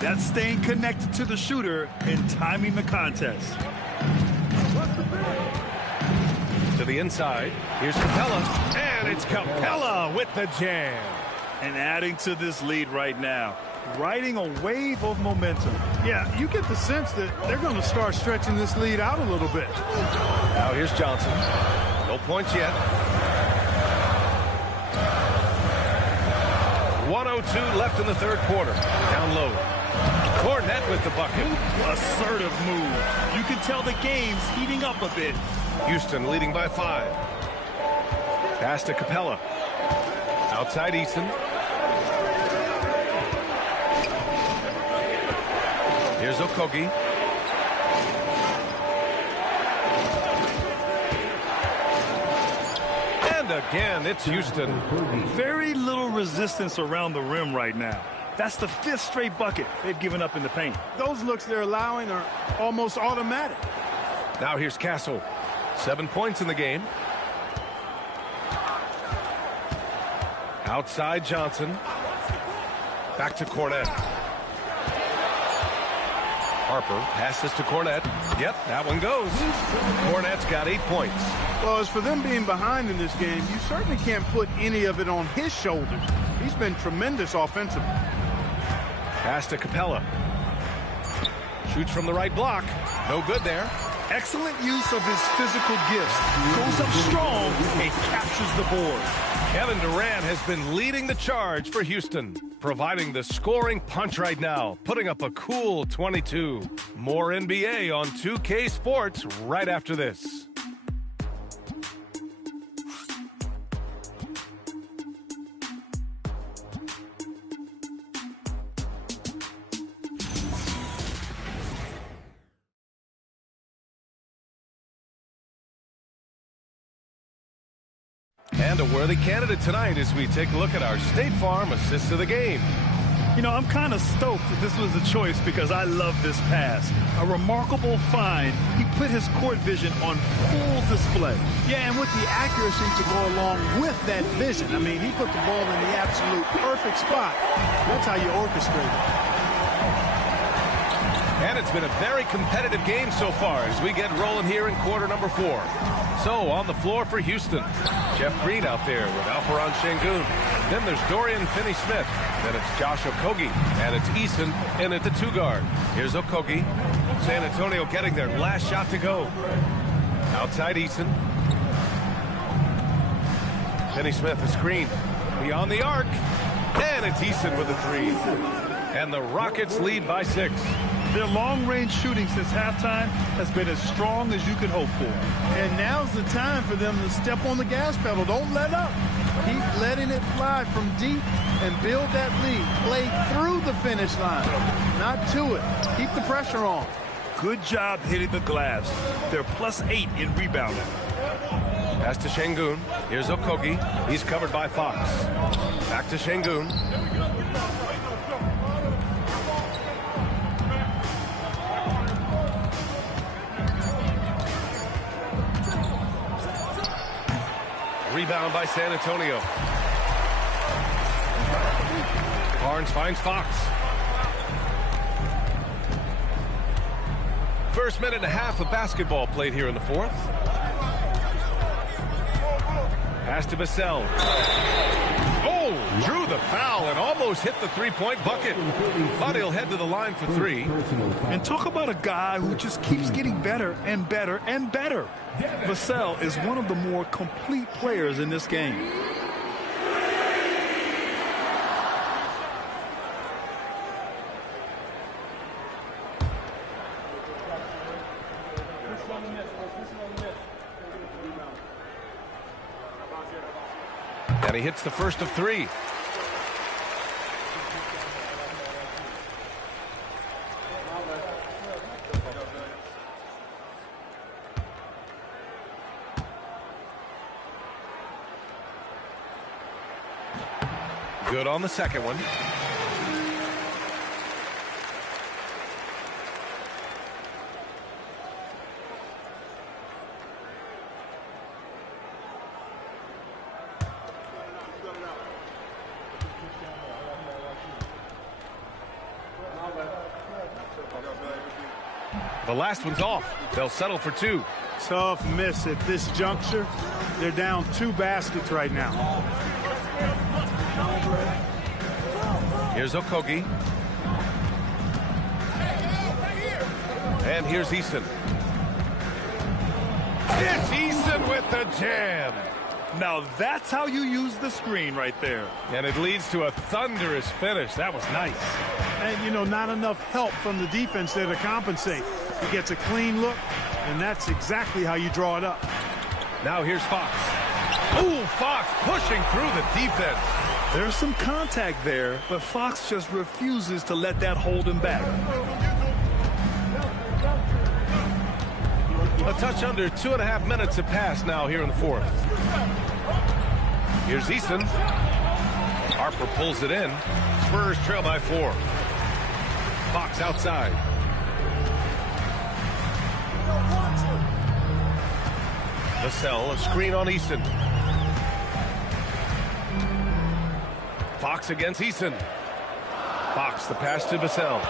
That's staying connected to the shooter and timing the contest. To the inside. Here's Capella. And it's Capella with the jam. And adding to this lead right now, riding a wave of momentum. Yeah, you get the sense that they're going to start stretching this lead out a little bit. Now here's Johnson. No points yet. 1:02 left in the third quarter. Down low. Cornette with the bucket. Assertive move. You can tell the game's heating up a bit. Houston leading by 5. Pass to Capella. Outside Eason. Here's Okogie. And again, it's Houston. Very little resistance around the rim right now. That's the 5th straight bucket they've given up in the paint. Those looks they're allowing are almost automatic. Now here's Castle. 7 points in the game. Outside Johnson. Back to Cornette. Harper passes to Cornette. Yep, that one goes. Cornette's got 8 points. Well, as for them being behind in this game, you certainly can't put any of it on his shoulders. He's been tremendous offensively. Pass to Capella. Shoots from the right block. No good there. Excellent use of his physical gifts. Goes up strong and captures the board. Kevin Durant has been leading the charge for Houston, providing the scoring punch right now, putting up a cool 22. More NBA on 2K Sports right after this. And a worthy candidate tonight as we take a look at our State Farm assist of the game. You know, I'm kind of stoked that this was a choice because I love this pass. A remarkable find. He put his court vision on full display. Yeah, and with the accuracy to go along with that vision. I mean, he put the ball in the absolute perfect spot. That's how you orchestrate it. And it's been a very competitive game so far as we get rolling here in quarter number 4. So on the floor for Houston, Jeff Green out there with Alperon Şengün. Then there's Dorian Finney-Smith. Then it's Josh Okogie. And it's Eason in at the 2 guard. Here's Okogie. San Antonio getting their last shot to go. Outside Eason. Finney-Smith, a screen. Beyond the arc. And it's Eason with a 3. And the Rockets lead by 6. Their long-range shooting since halftime has been as strong as you could hope for. And now's the time for them to step on the gas pedal. Don't let up. Keep letting it fly from deep and build that lead. Play through the finish line, not to it. Keep the pressure on. Good job hitting the glass. They're +8 in rebounding. Pass to Şengün. Here's Okogie. He's covered by Fox. Back to Şengün. Rebound by San Antonio. Barnes finds Fox. First minute and a half of basketball played here in the 4th. Pass to Vassell. Oh, drew the foul and almost hit the 3-point bucket. But he'll head to the line for 3. And talk about a guy who just keeps getting better and better and better. Vassell is one of the more complete players in this game. And he hits the first of 3. Good on the second one. The last one's off. They'll settle for 2. Tough miss at this juncture. They're down 2 baskets right now. Here's Okogie. And here's Eason. It's Eason with the jam. Now that's how you use the screen right there. And it leads to a thunderous finish. That was nice. And, you know, not enough help from the defense there to compensate. He gets a clean look, and that's exactly how you draw it up. Now here's Fox. Ooh, Fox pushing through the defense. There's some contact there, but Fox just refuses to let that hold him back. A touch under 2.5 minutes have passed now here in the 4th. Here's Eason. Harper pulls it in. Spurs trail by 4. Fox outside. Vassell, a screen on Eason. Fox against Eason. Fox, the pass to Vassell.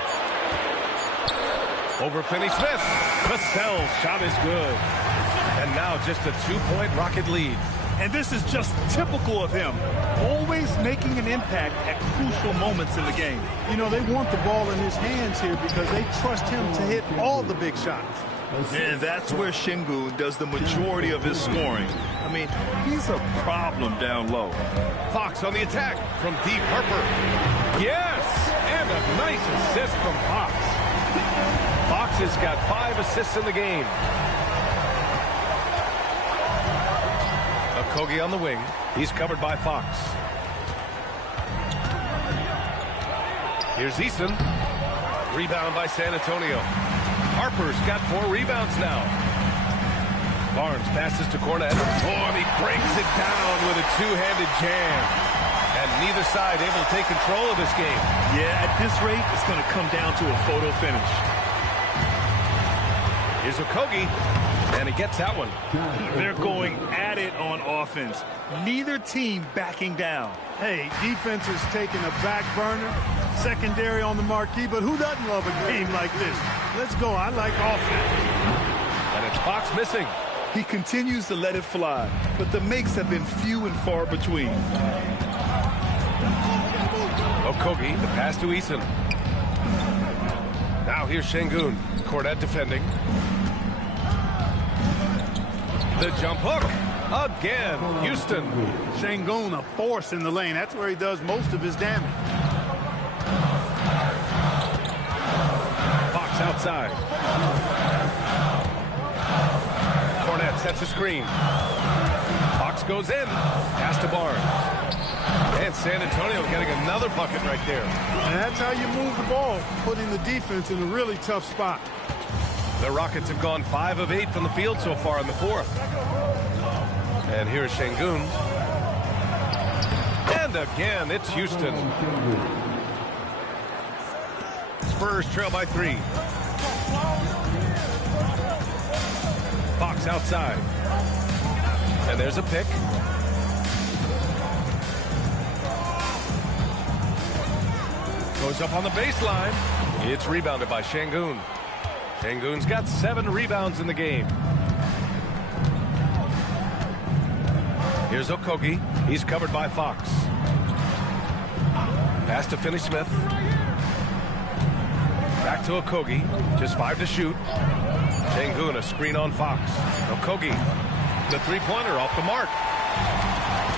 Over Finney-Smith. Vassell's shot is good. And now just a 2-point Rocket lead. And this is just typical of him, always making an impact at crucial moments in the game. You know, they want the ball in his hands here because they trust him to hit all the big shots. And that's where Şengün does the majority of his scoring. I mean, he's a problem down low. Fox on the attack from deep. Harper. Yes! And a nice assist from Fox. Fox has got 5 assists in the game. Okogie on the wing. He's covered by Fox. Here's Eason. Rebound by San Antonio. Harper's got 4 rebounds now. Barnes passes to Cornet. Oh, and he brings it down with a 2-handed jam. And neither side able to take control of this game. Yeah, at this rate, it's going to come down to a photo finish. Here's Okogie, and he gets that one. They're going at it on offense. Neither team backing down. Hey, defense is taking a back burner, secondary on the marquee, but who doesn't love a game like this? Let's go. I like offense. And it's Fox missing. He continues to let it fly, but the makes have been few and far between. Okogie, the pass to Eason. Now here's Şengün. Cornet defending. The jump hook. Again, Houston. Şengün, a force in the lane. That's where he does most of his damage. Fox outside. Cornet sets a screen. Fox goes in. Pass to Barnes. And San Antonio getting another bucket right there. And that's how you move the ball, putting the defense in a really tough spot. The Rockets have gone 5 of 8 from the field so far in the 4th. And here's Şengün. And again, it's Houston. Spurs trail by 3. Fox outside. And there's a pick. Goes up on the baseline. It's rebounded by Şengün. Şengün's got 7 rebounds in the game. Here's Okogie. He's covered by Fox. Pass to Finney-Smith. Back to Okogie. Just 5 to shoot. Şengün, a screen on Fox. Okogie, the three-pointer off the mark.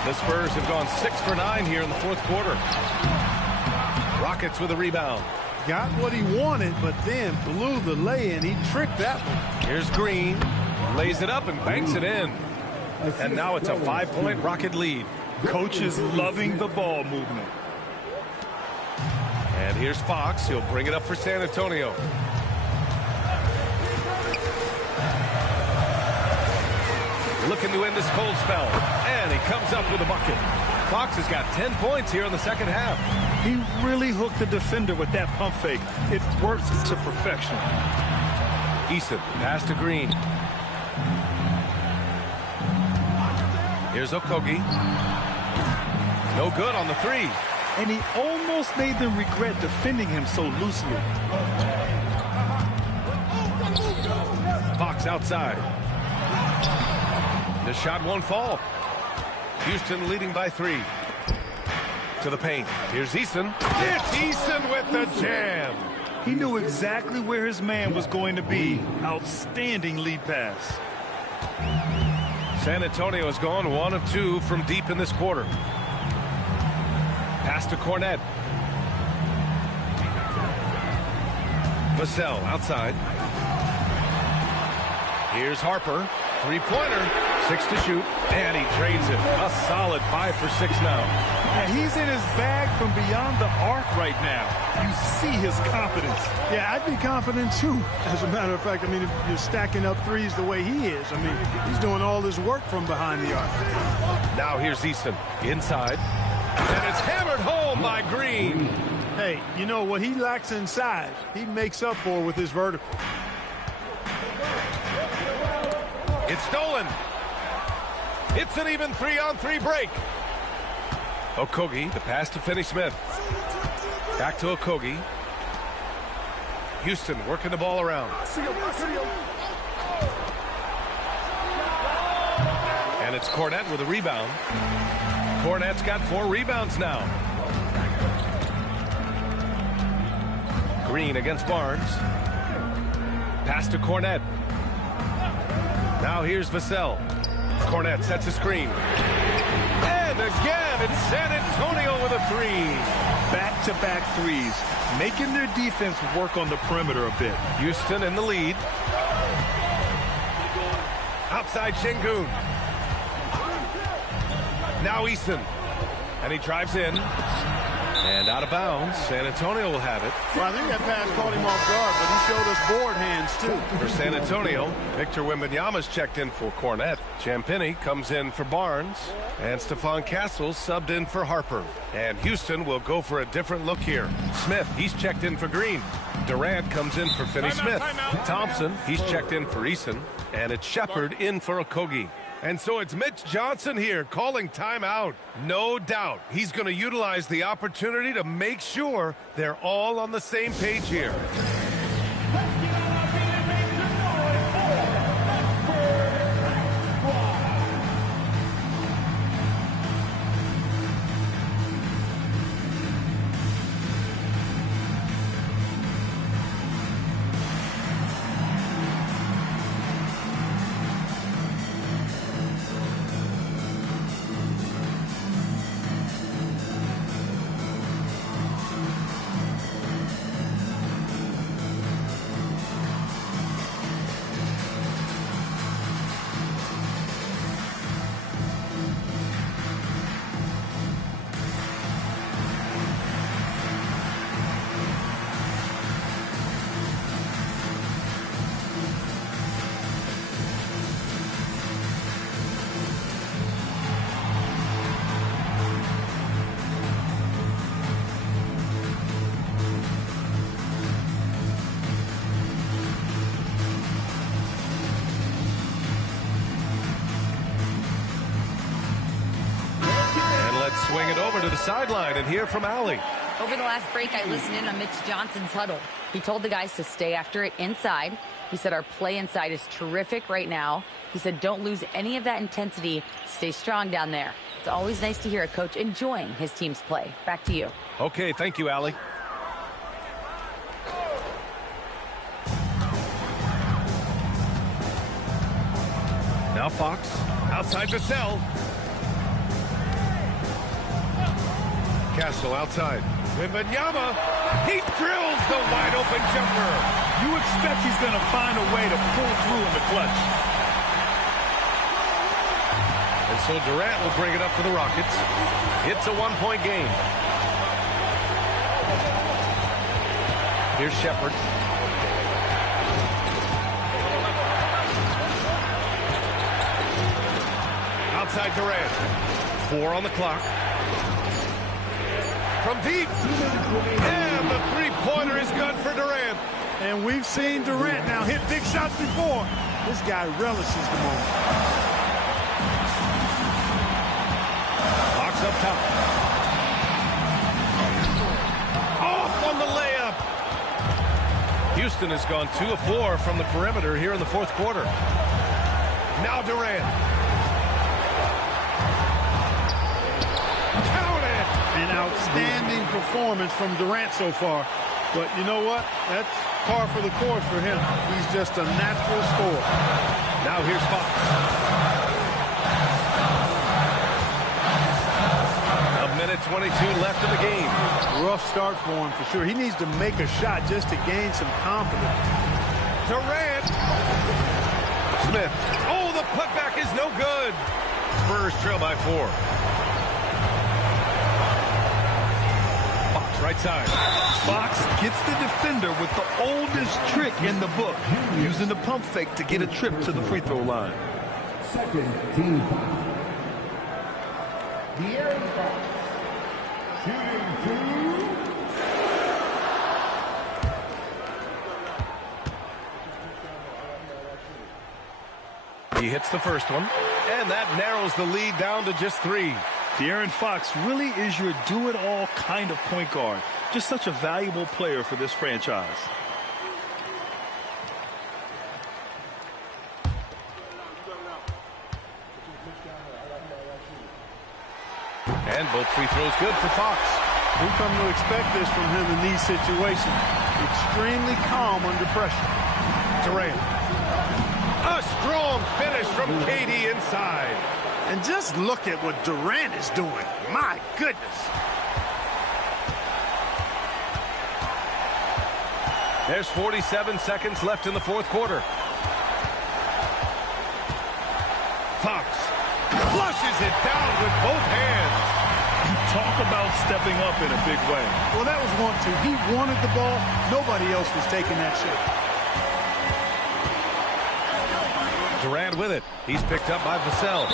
The Spurs have gone 6 for 9 here in the 4th quarter. Rockets with a rebound. Got what he wanted, but then blew the lay-in. He tricked that one. Here's Green. Lays it up and banks it in. And now it's a 5-point Rocket lead. Coach is loving the ball movement. And here's Fox. He'll bring it up for San Antonio. Looking to end this cold spell. And he comes up with a bucket. Fox has got 10 points here in the second half. He really hooked the defender with that pump fake. It works to perfection. Eason, pass to Green. Here's Okogie. No good on the 3. And he almost made them regret defending him so loosely. Fox outside. The shot won't fall. Houston leading by 3. To the paint. Here's Eason. It's Eason with the jam. He knew exactly where his man was going to be. Outstanding lead pass. San Antonio has gone 1 of 2 from deep in this quarter. Pass to Cornet. Vassell outside. Here's Harper. Three-pointer. 6 to shoot. And he drains it. A solid 5 for 6 now. Yeah, he's in his bag from beyond the arc right now. You see his confidence. Yeah, I'd be confident too. As a matter of fact, I mean, if you're stacking up threes the way he is, I mean, he's doing all this work from behind the arc. Now here's Eason. Inside. And it's hammered home by Green. Hey, you know what he lacks in size, he makes up for with his vertical. It's stolen. It's an even 3-on-3 break. Okogie, the pass to Finney-Smith. Back to Okogie. Houston working the ball around. And it's Cornette with a rebound. Cornette's got 4 rebounds now. Green against Barnes. Pass to Cornette. Now here's Vassell. Cornette sets a screen. And again, it's San Antonio with a 3. Back-to-back threes, making their defense work on the perimeter a bit. Houston in the lead. Outside Şengün. Now Easton. And he drives in. And out of bounds. San Antonio will have it. Well, I think that pass caught him off guard, but he showed us board hands, too. For San Antonio, Victor Wembanyama's checked in for Cornette. Champagny comes in for Barnes. And Stephon Castles subbed in for Harper. And Houston will go for a different look here. Smith, he's checked in for Green. Durant comes in for Finney-Smith. Thompson, he's checked in for Eason. And it's Shepard in for Okogie. And so it's Mitch Johnson here calling timeout. No doubt he's going to utilize the opportunity to make sure they're all on the same page here. Swing it over to the sideline and hear from Allie. Over the last break, I listened in on Mitch Johnson's huddle. He told the guys to stay after it inside. He said our play inside is terrific right now. He said don't lose any of that intensity. Stay strong down there. It's always nice to hear a coach enjoying his team's play. Back to you. Okay, thank you, Allie. Now Fox outside Vassell. Castle outside. Wembanyama, he drills the wide open jumper. You expect he's going to find a way to pull through in the clutch. And so Durant will bring it up for the Rockets. It's a 1-point game. Here's Shepard. Outside Durant. 4 on the clock. From deep. And the three-pointer is good for Durant. And we've seen Durant now hit big shots before. This guy relishes the moment. Hawks up top. Off on the layup. Houston has gone 2 of 4 from the perimeter here in the fourth quarter. Now Durant. An outstanding performance from Durant so far. But you know what? That's par for the course for him. He's just a natural scorer. Now here's Fox. A minute 22 left in the game. Rough start for him for sure. He needs to make a shot just to gain some confidence. Durant. Smith. Oh, the putback is no good. Spurs trail by 4. Right side. Fox gets the defender with the oldest trick in the book, using the pump fake to get a trip to the free throw line. Second team foul. De'Aaron Fox. Shooting 2. He hits the first one, and that narrows the lead down to just 3. De'Aaron Fox really is your do-it-all kind of point guard. Just such a valuable player for this franchise. And both free throws good for Fox. We come to expect this from him in these situations. Extremely calm under pressure. Durant. A strong finish from KD inside. And just look at what Durant is doing. My goodness. There's 47 seconds left in the fourth quarter. Fox flushes it down with both hands. Talk about stepping up in a big way. Well, that was 1-2. He wanted the ball. Nobody else was taking that shot. Durant with it. He's picked up by Vassell.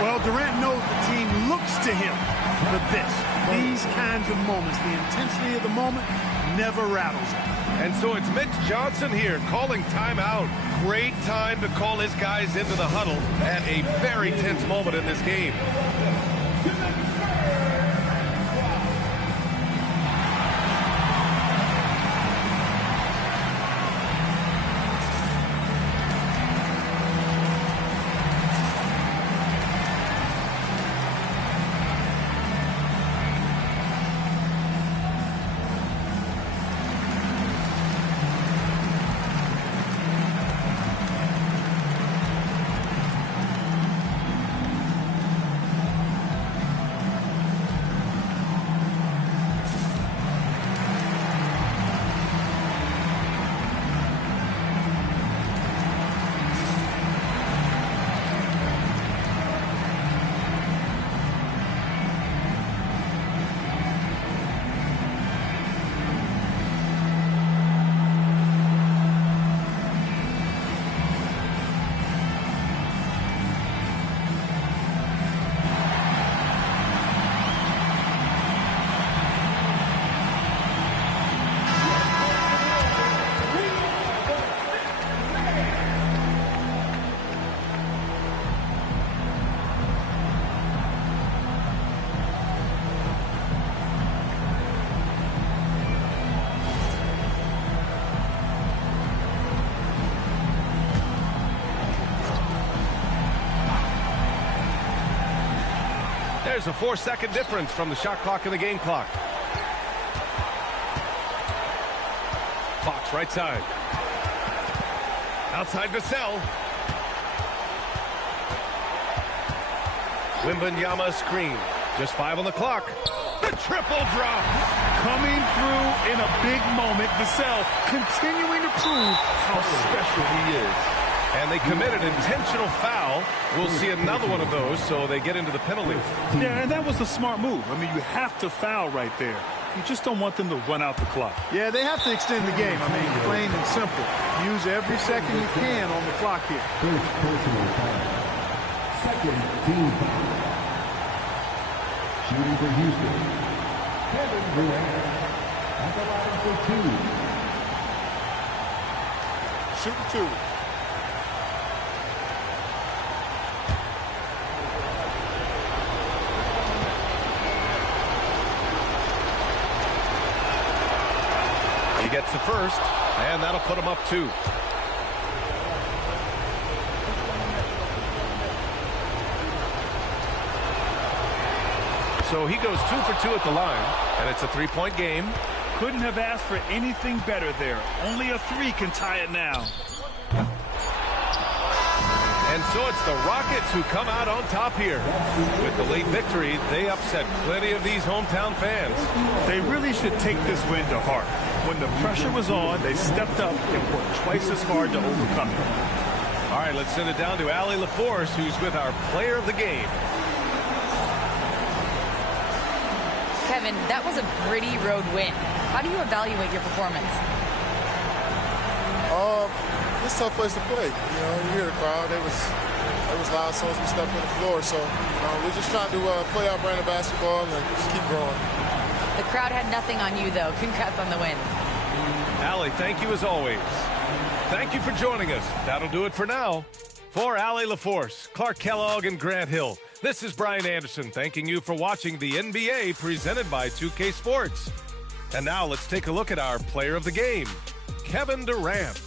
Well, Durant knows the team looks to him for this. These kinds of moments, the intensity of the moment never rattles him. And so it's Mitch Johnson here calling timeout. Great time to call his guys into the huddle at a very tense moment in this game. There's a 4-second difference from the shot clock and the game clock. Fox right side. Outside Vassell. Wembanyama screen. Just 5 on the clock. The triple drop. Coming through in a big moment. Vassell continuing to prove how special he is. And they committed intentional foul. We'll see another one of those, so they get into the penalty. Yeah, and that was a smart move. I mean, you have to foul right there. You just don't want them to run out the clock. Yeah, they have to extend the game. I mean, plain and simple. Use every second you can on the clock here. First personal foul. Second team foul. Shooting for Houston, Kevin Durant at the line for 2. Shooting 2. He gets the first, and that'll put him up 2. So he goes 2 for 2 at the line, and it's a 3-point game. Couldn't have asked for anything better there. Only a 3 can tie it now. And so it's the Rockets who come out on top here. With the late victory, they upset plenty of these hometown fans. They really should take this win to heart. When the pressure was on, they stepped up and worked twice as hard to overcome it. All right, let's send it down to Allie LaForce, who's with our player of the game. Kevin, that was a pretty road win. How do you evaluate your performance? It's a tough place to play. You know, you hear the crowd. It was loud as soon as we stepped on the floor. So, we're just trying to play our brand of basketball and just keep growing. The crowd had nothing on you, though. Congrats on the win. Allie, thank you as always. Thank you for joining us. That'll do it for now. For Allie LaForce, Clark Kellogg, and Grant Hill, this is Brian Anderson thanking you for watching the NBA presented by 2K Sports. And now let's take a look at our player of the game, Kevin Durant.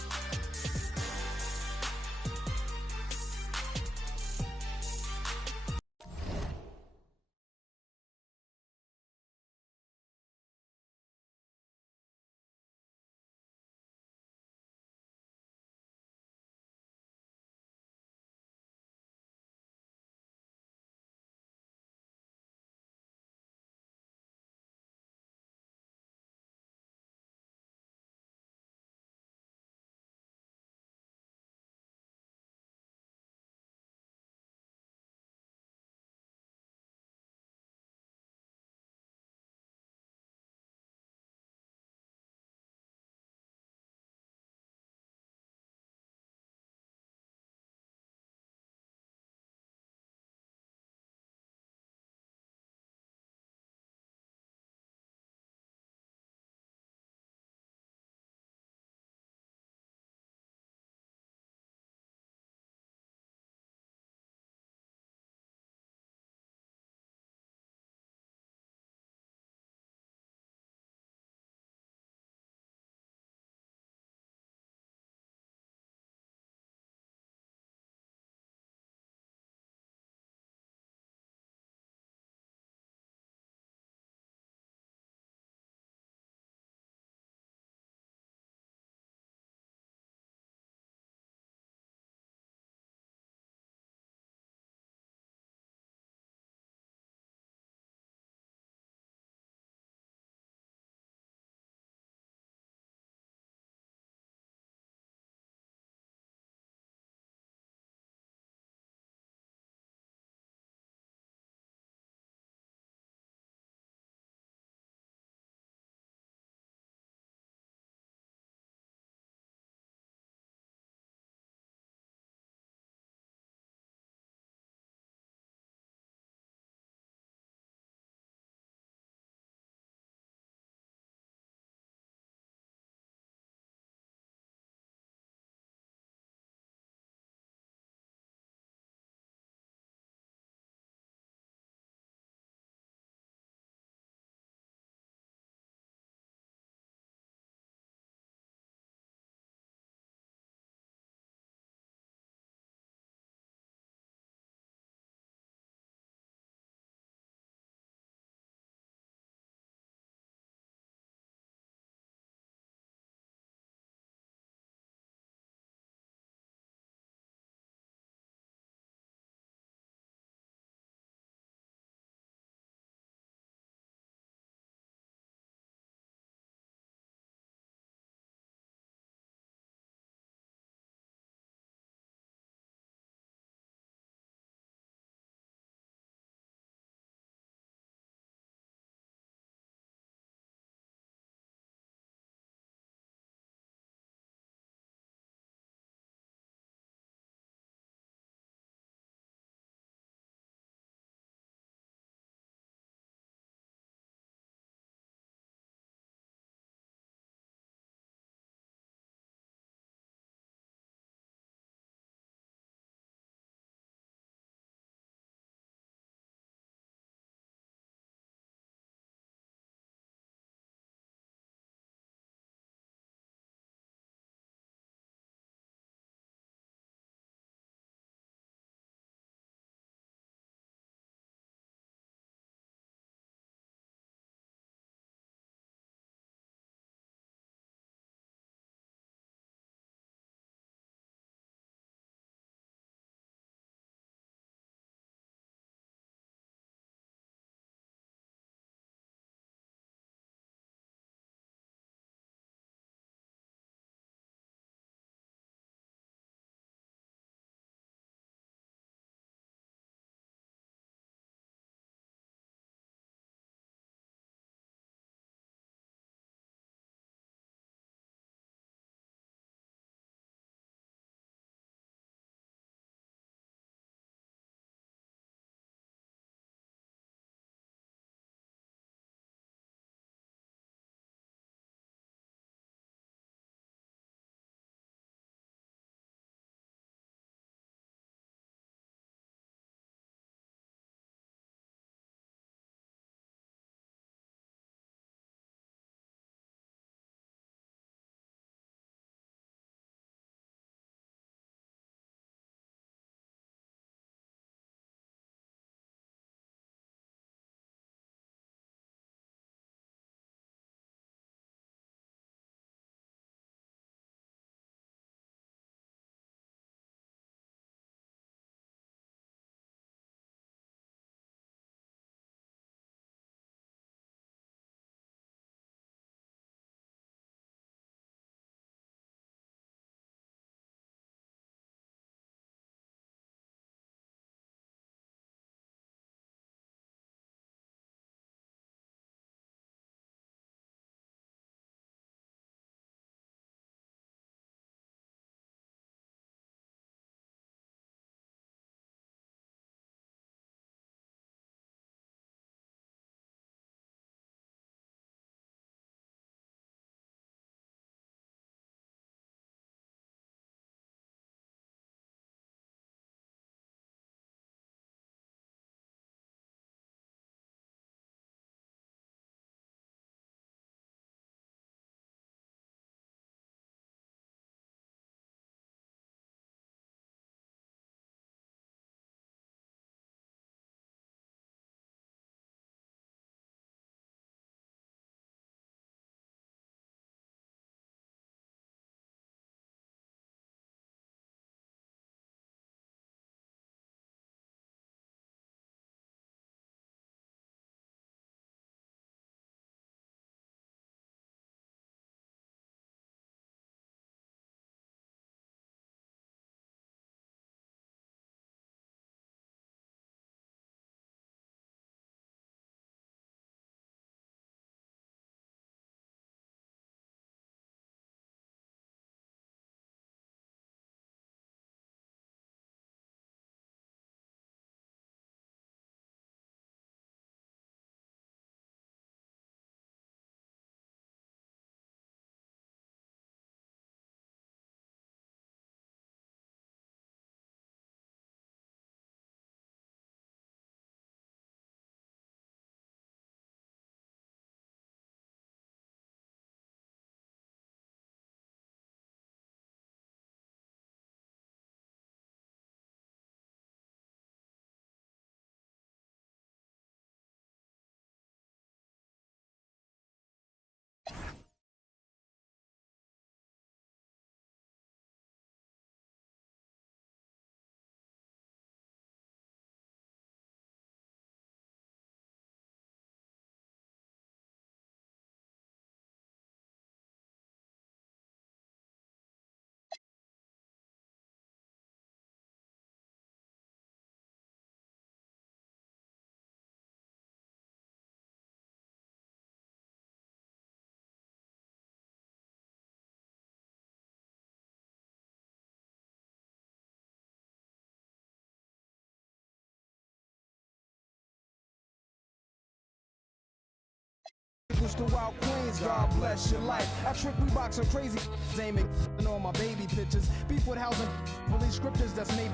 Shouts to Wild Queens, God bless your life. I trick we boxing crazy, aiming on my baby pictures. Beef with housing, release scriptures that's made.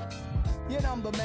Yet I'm the man.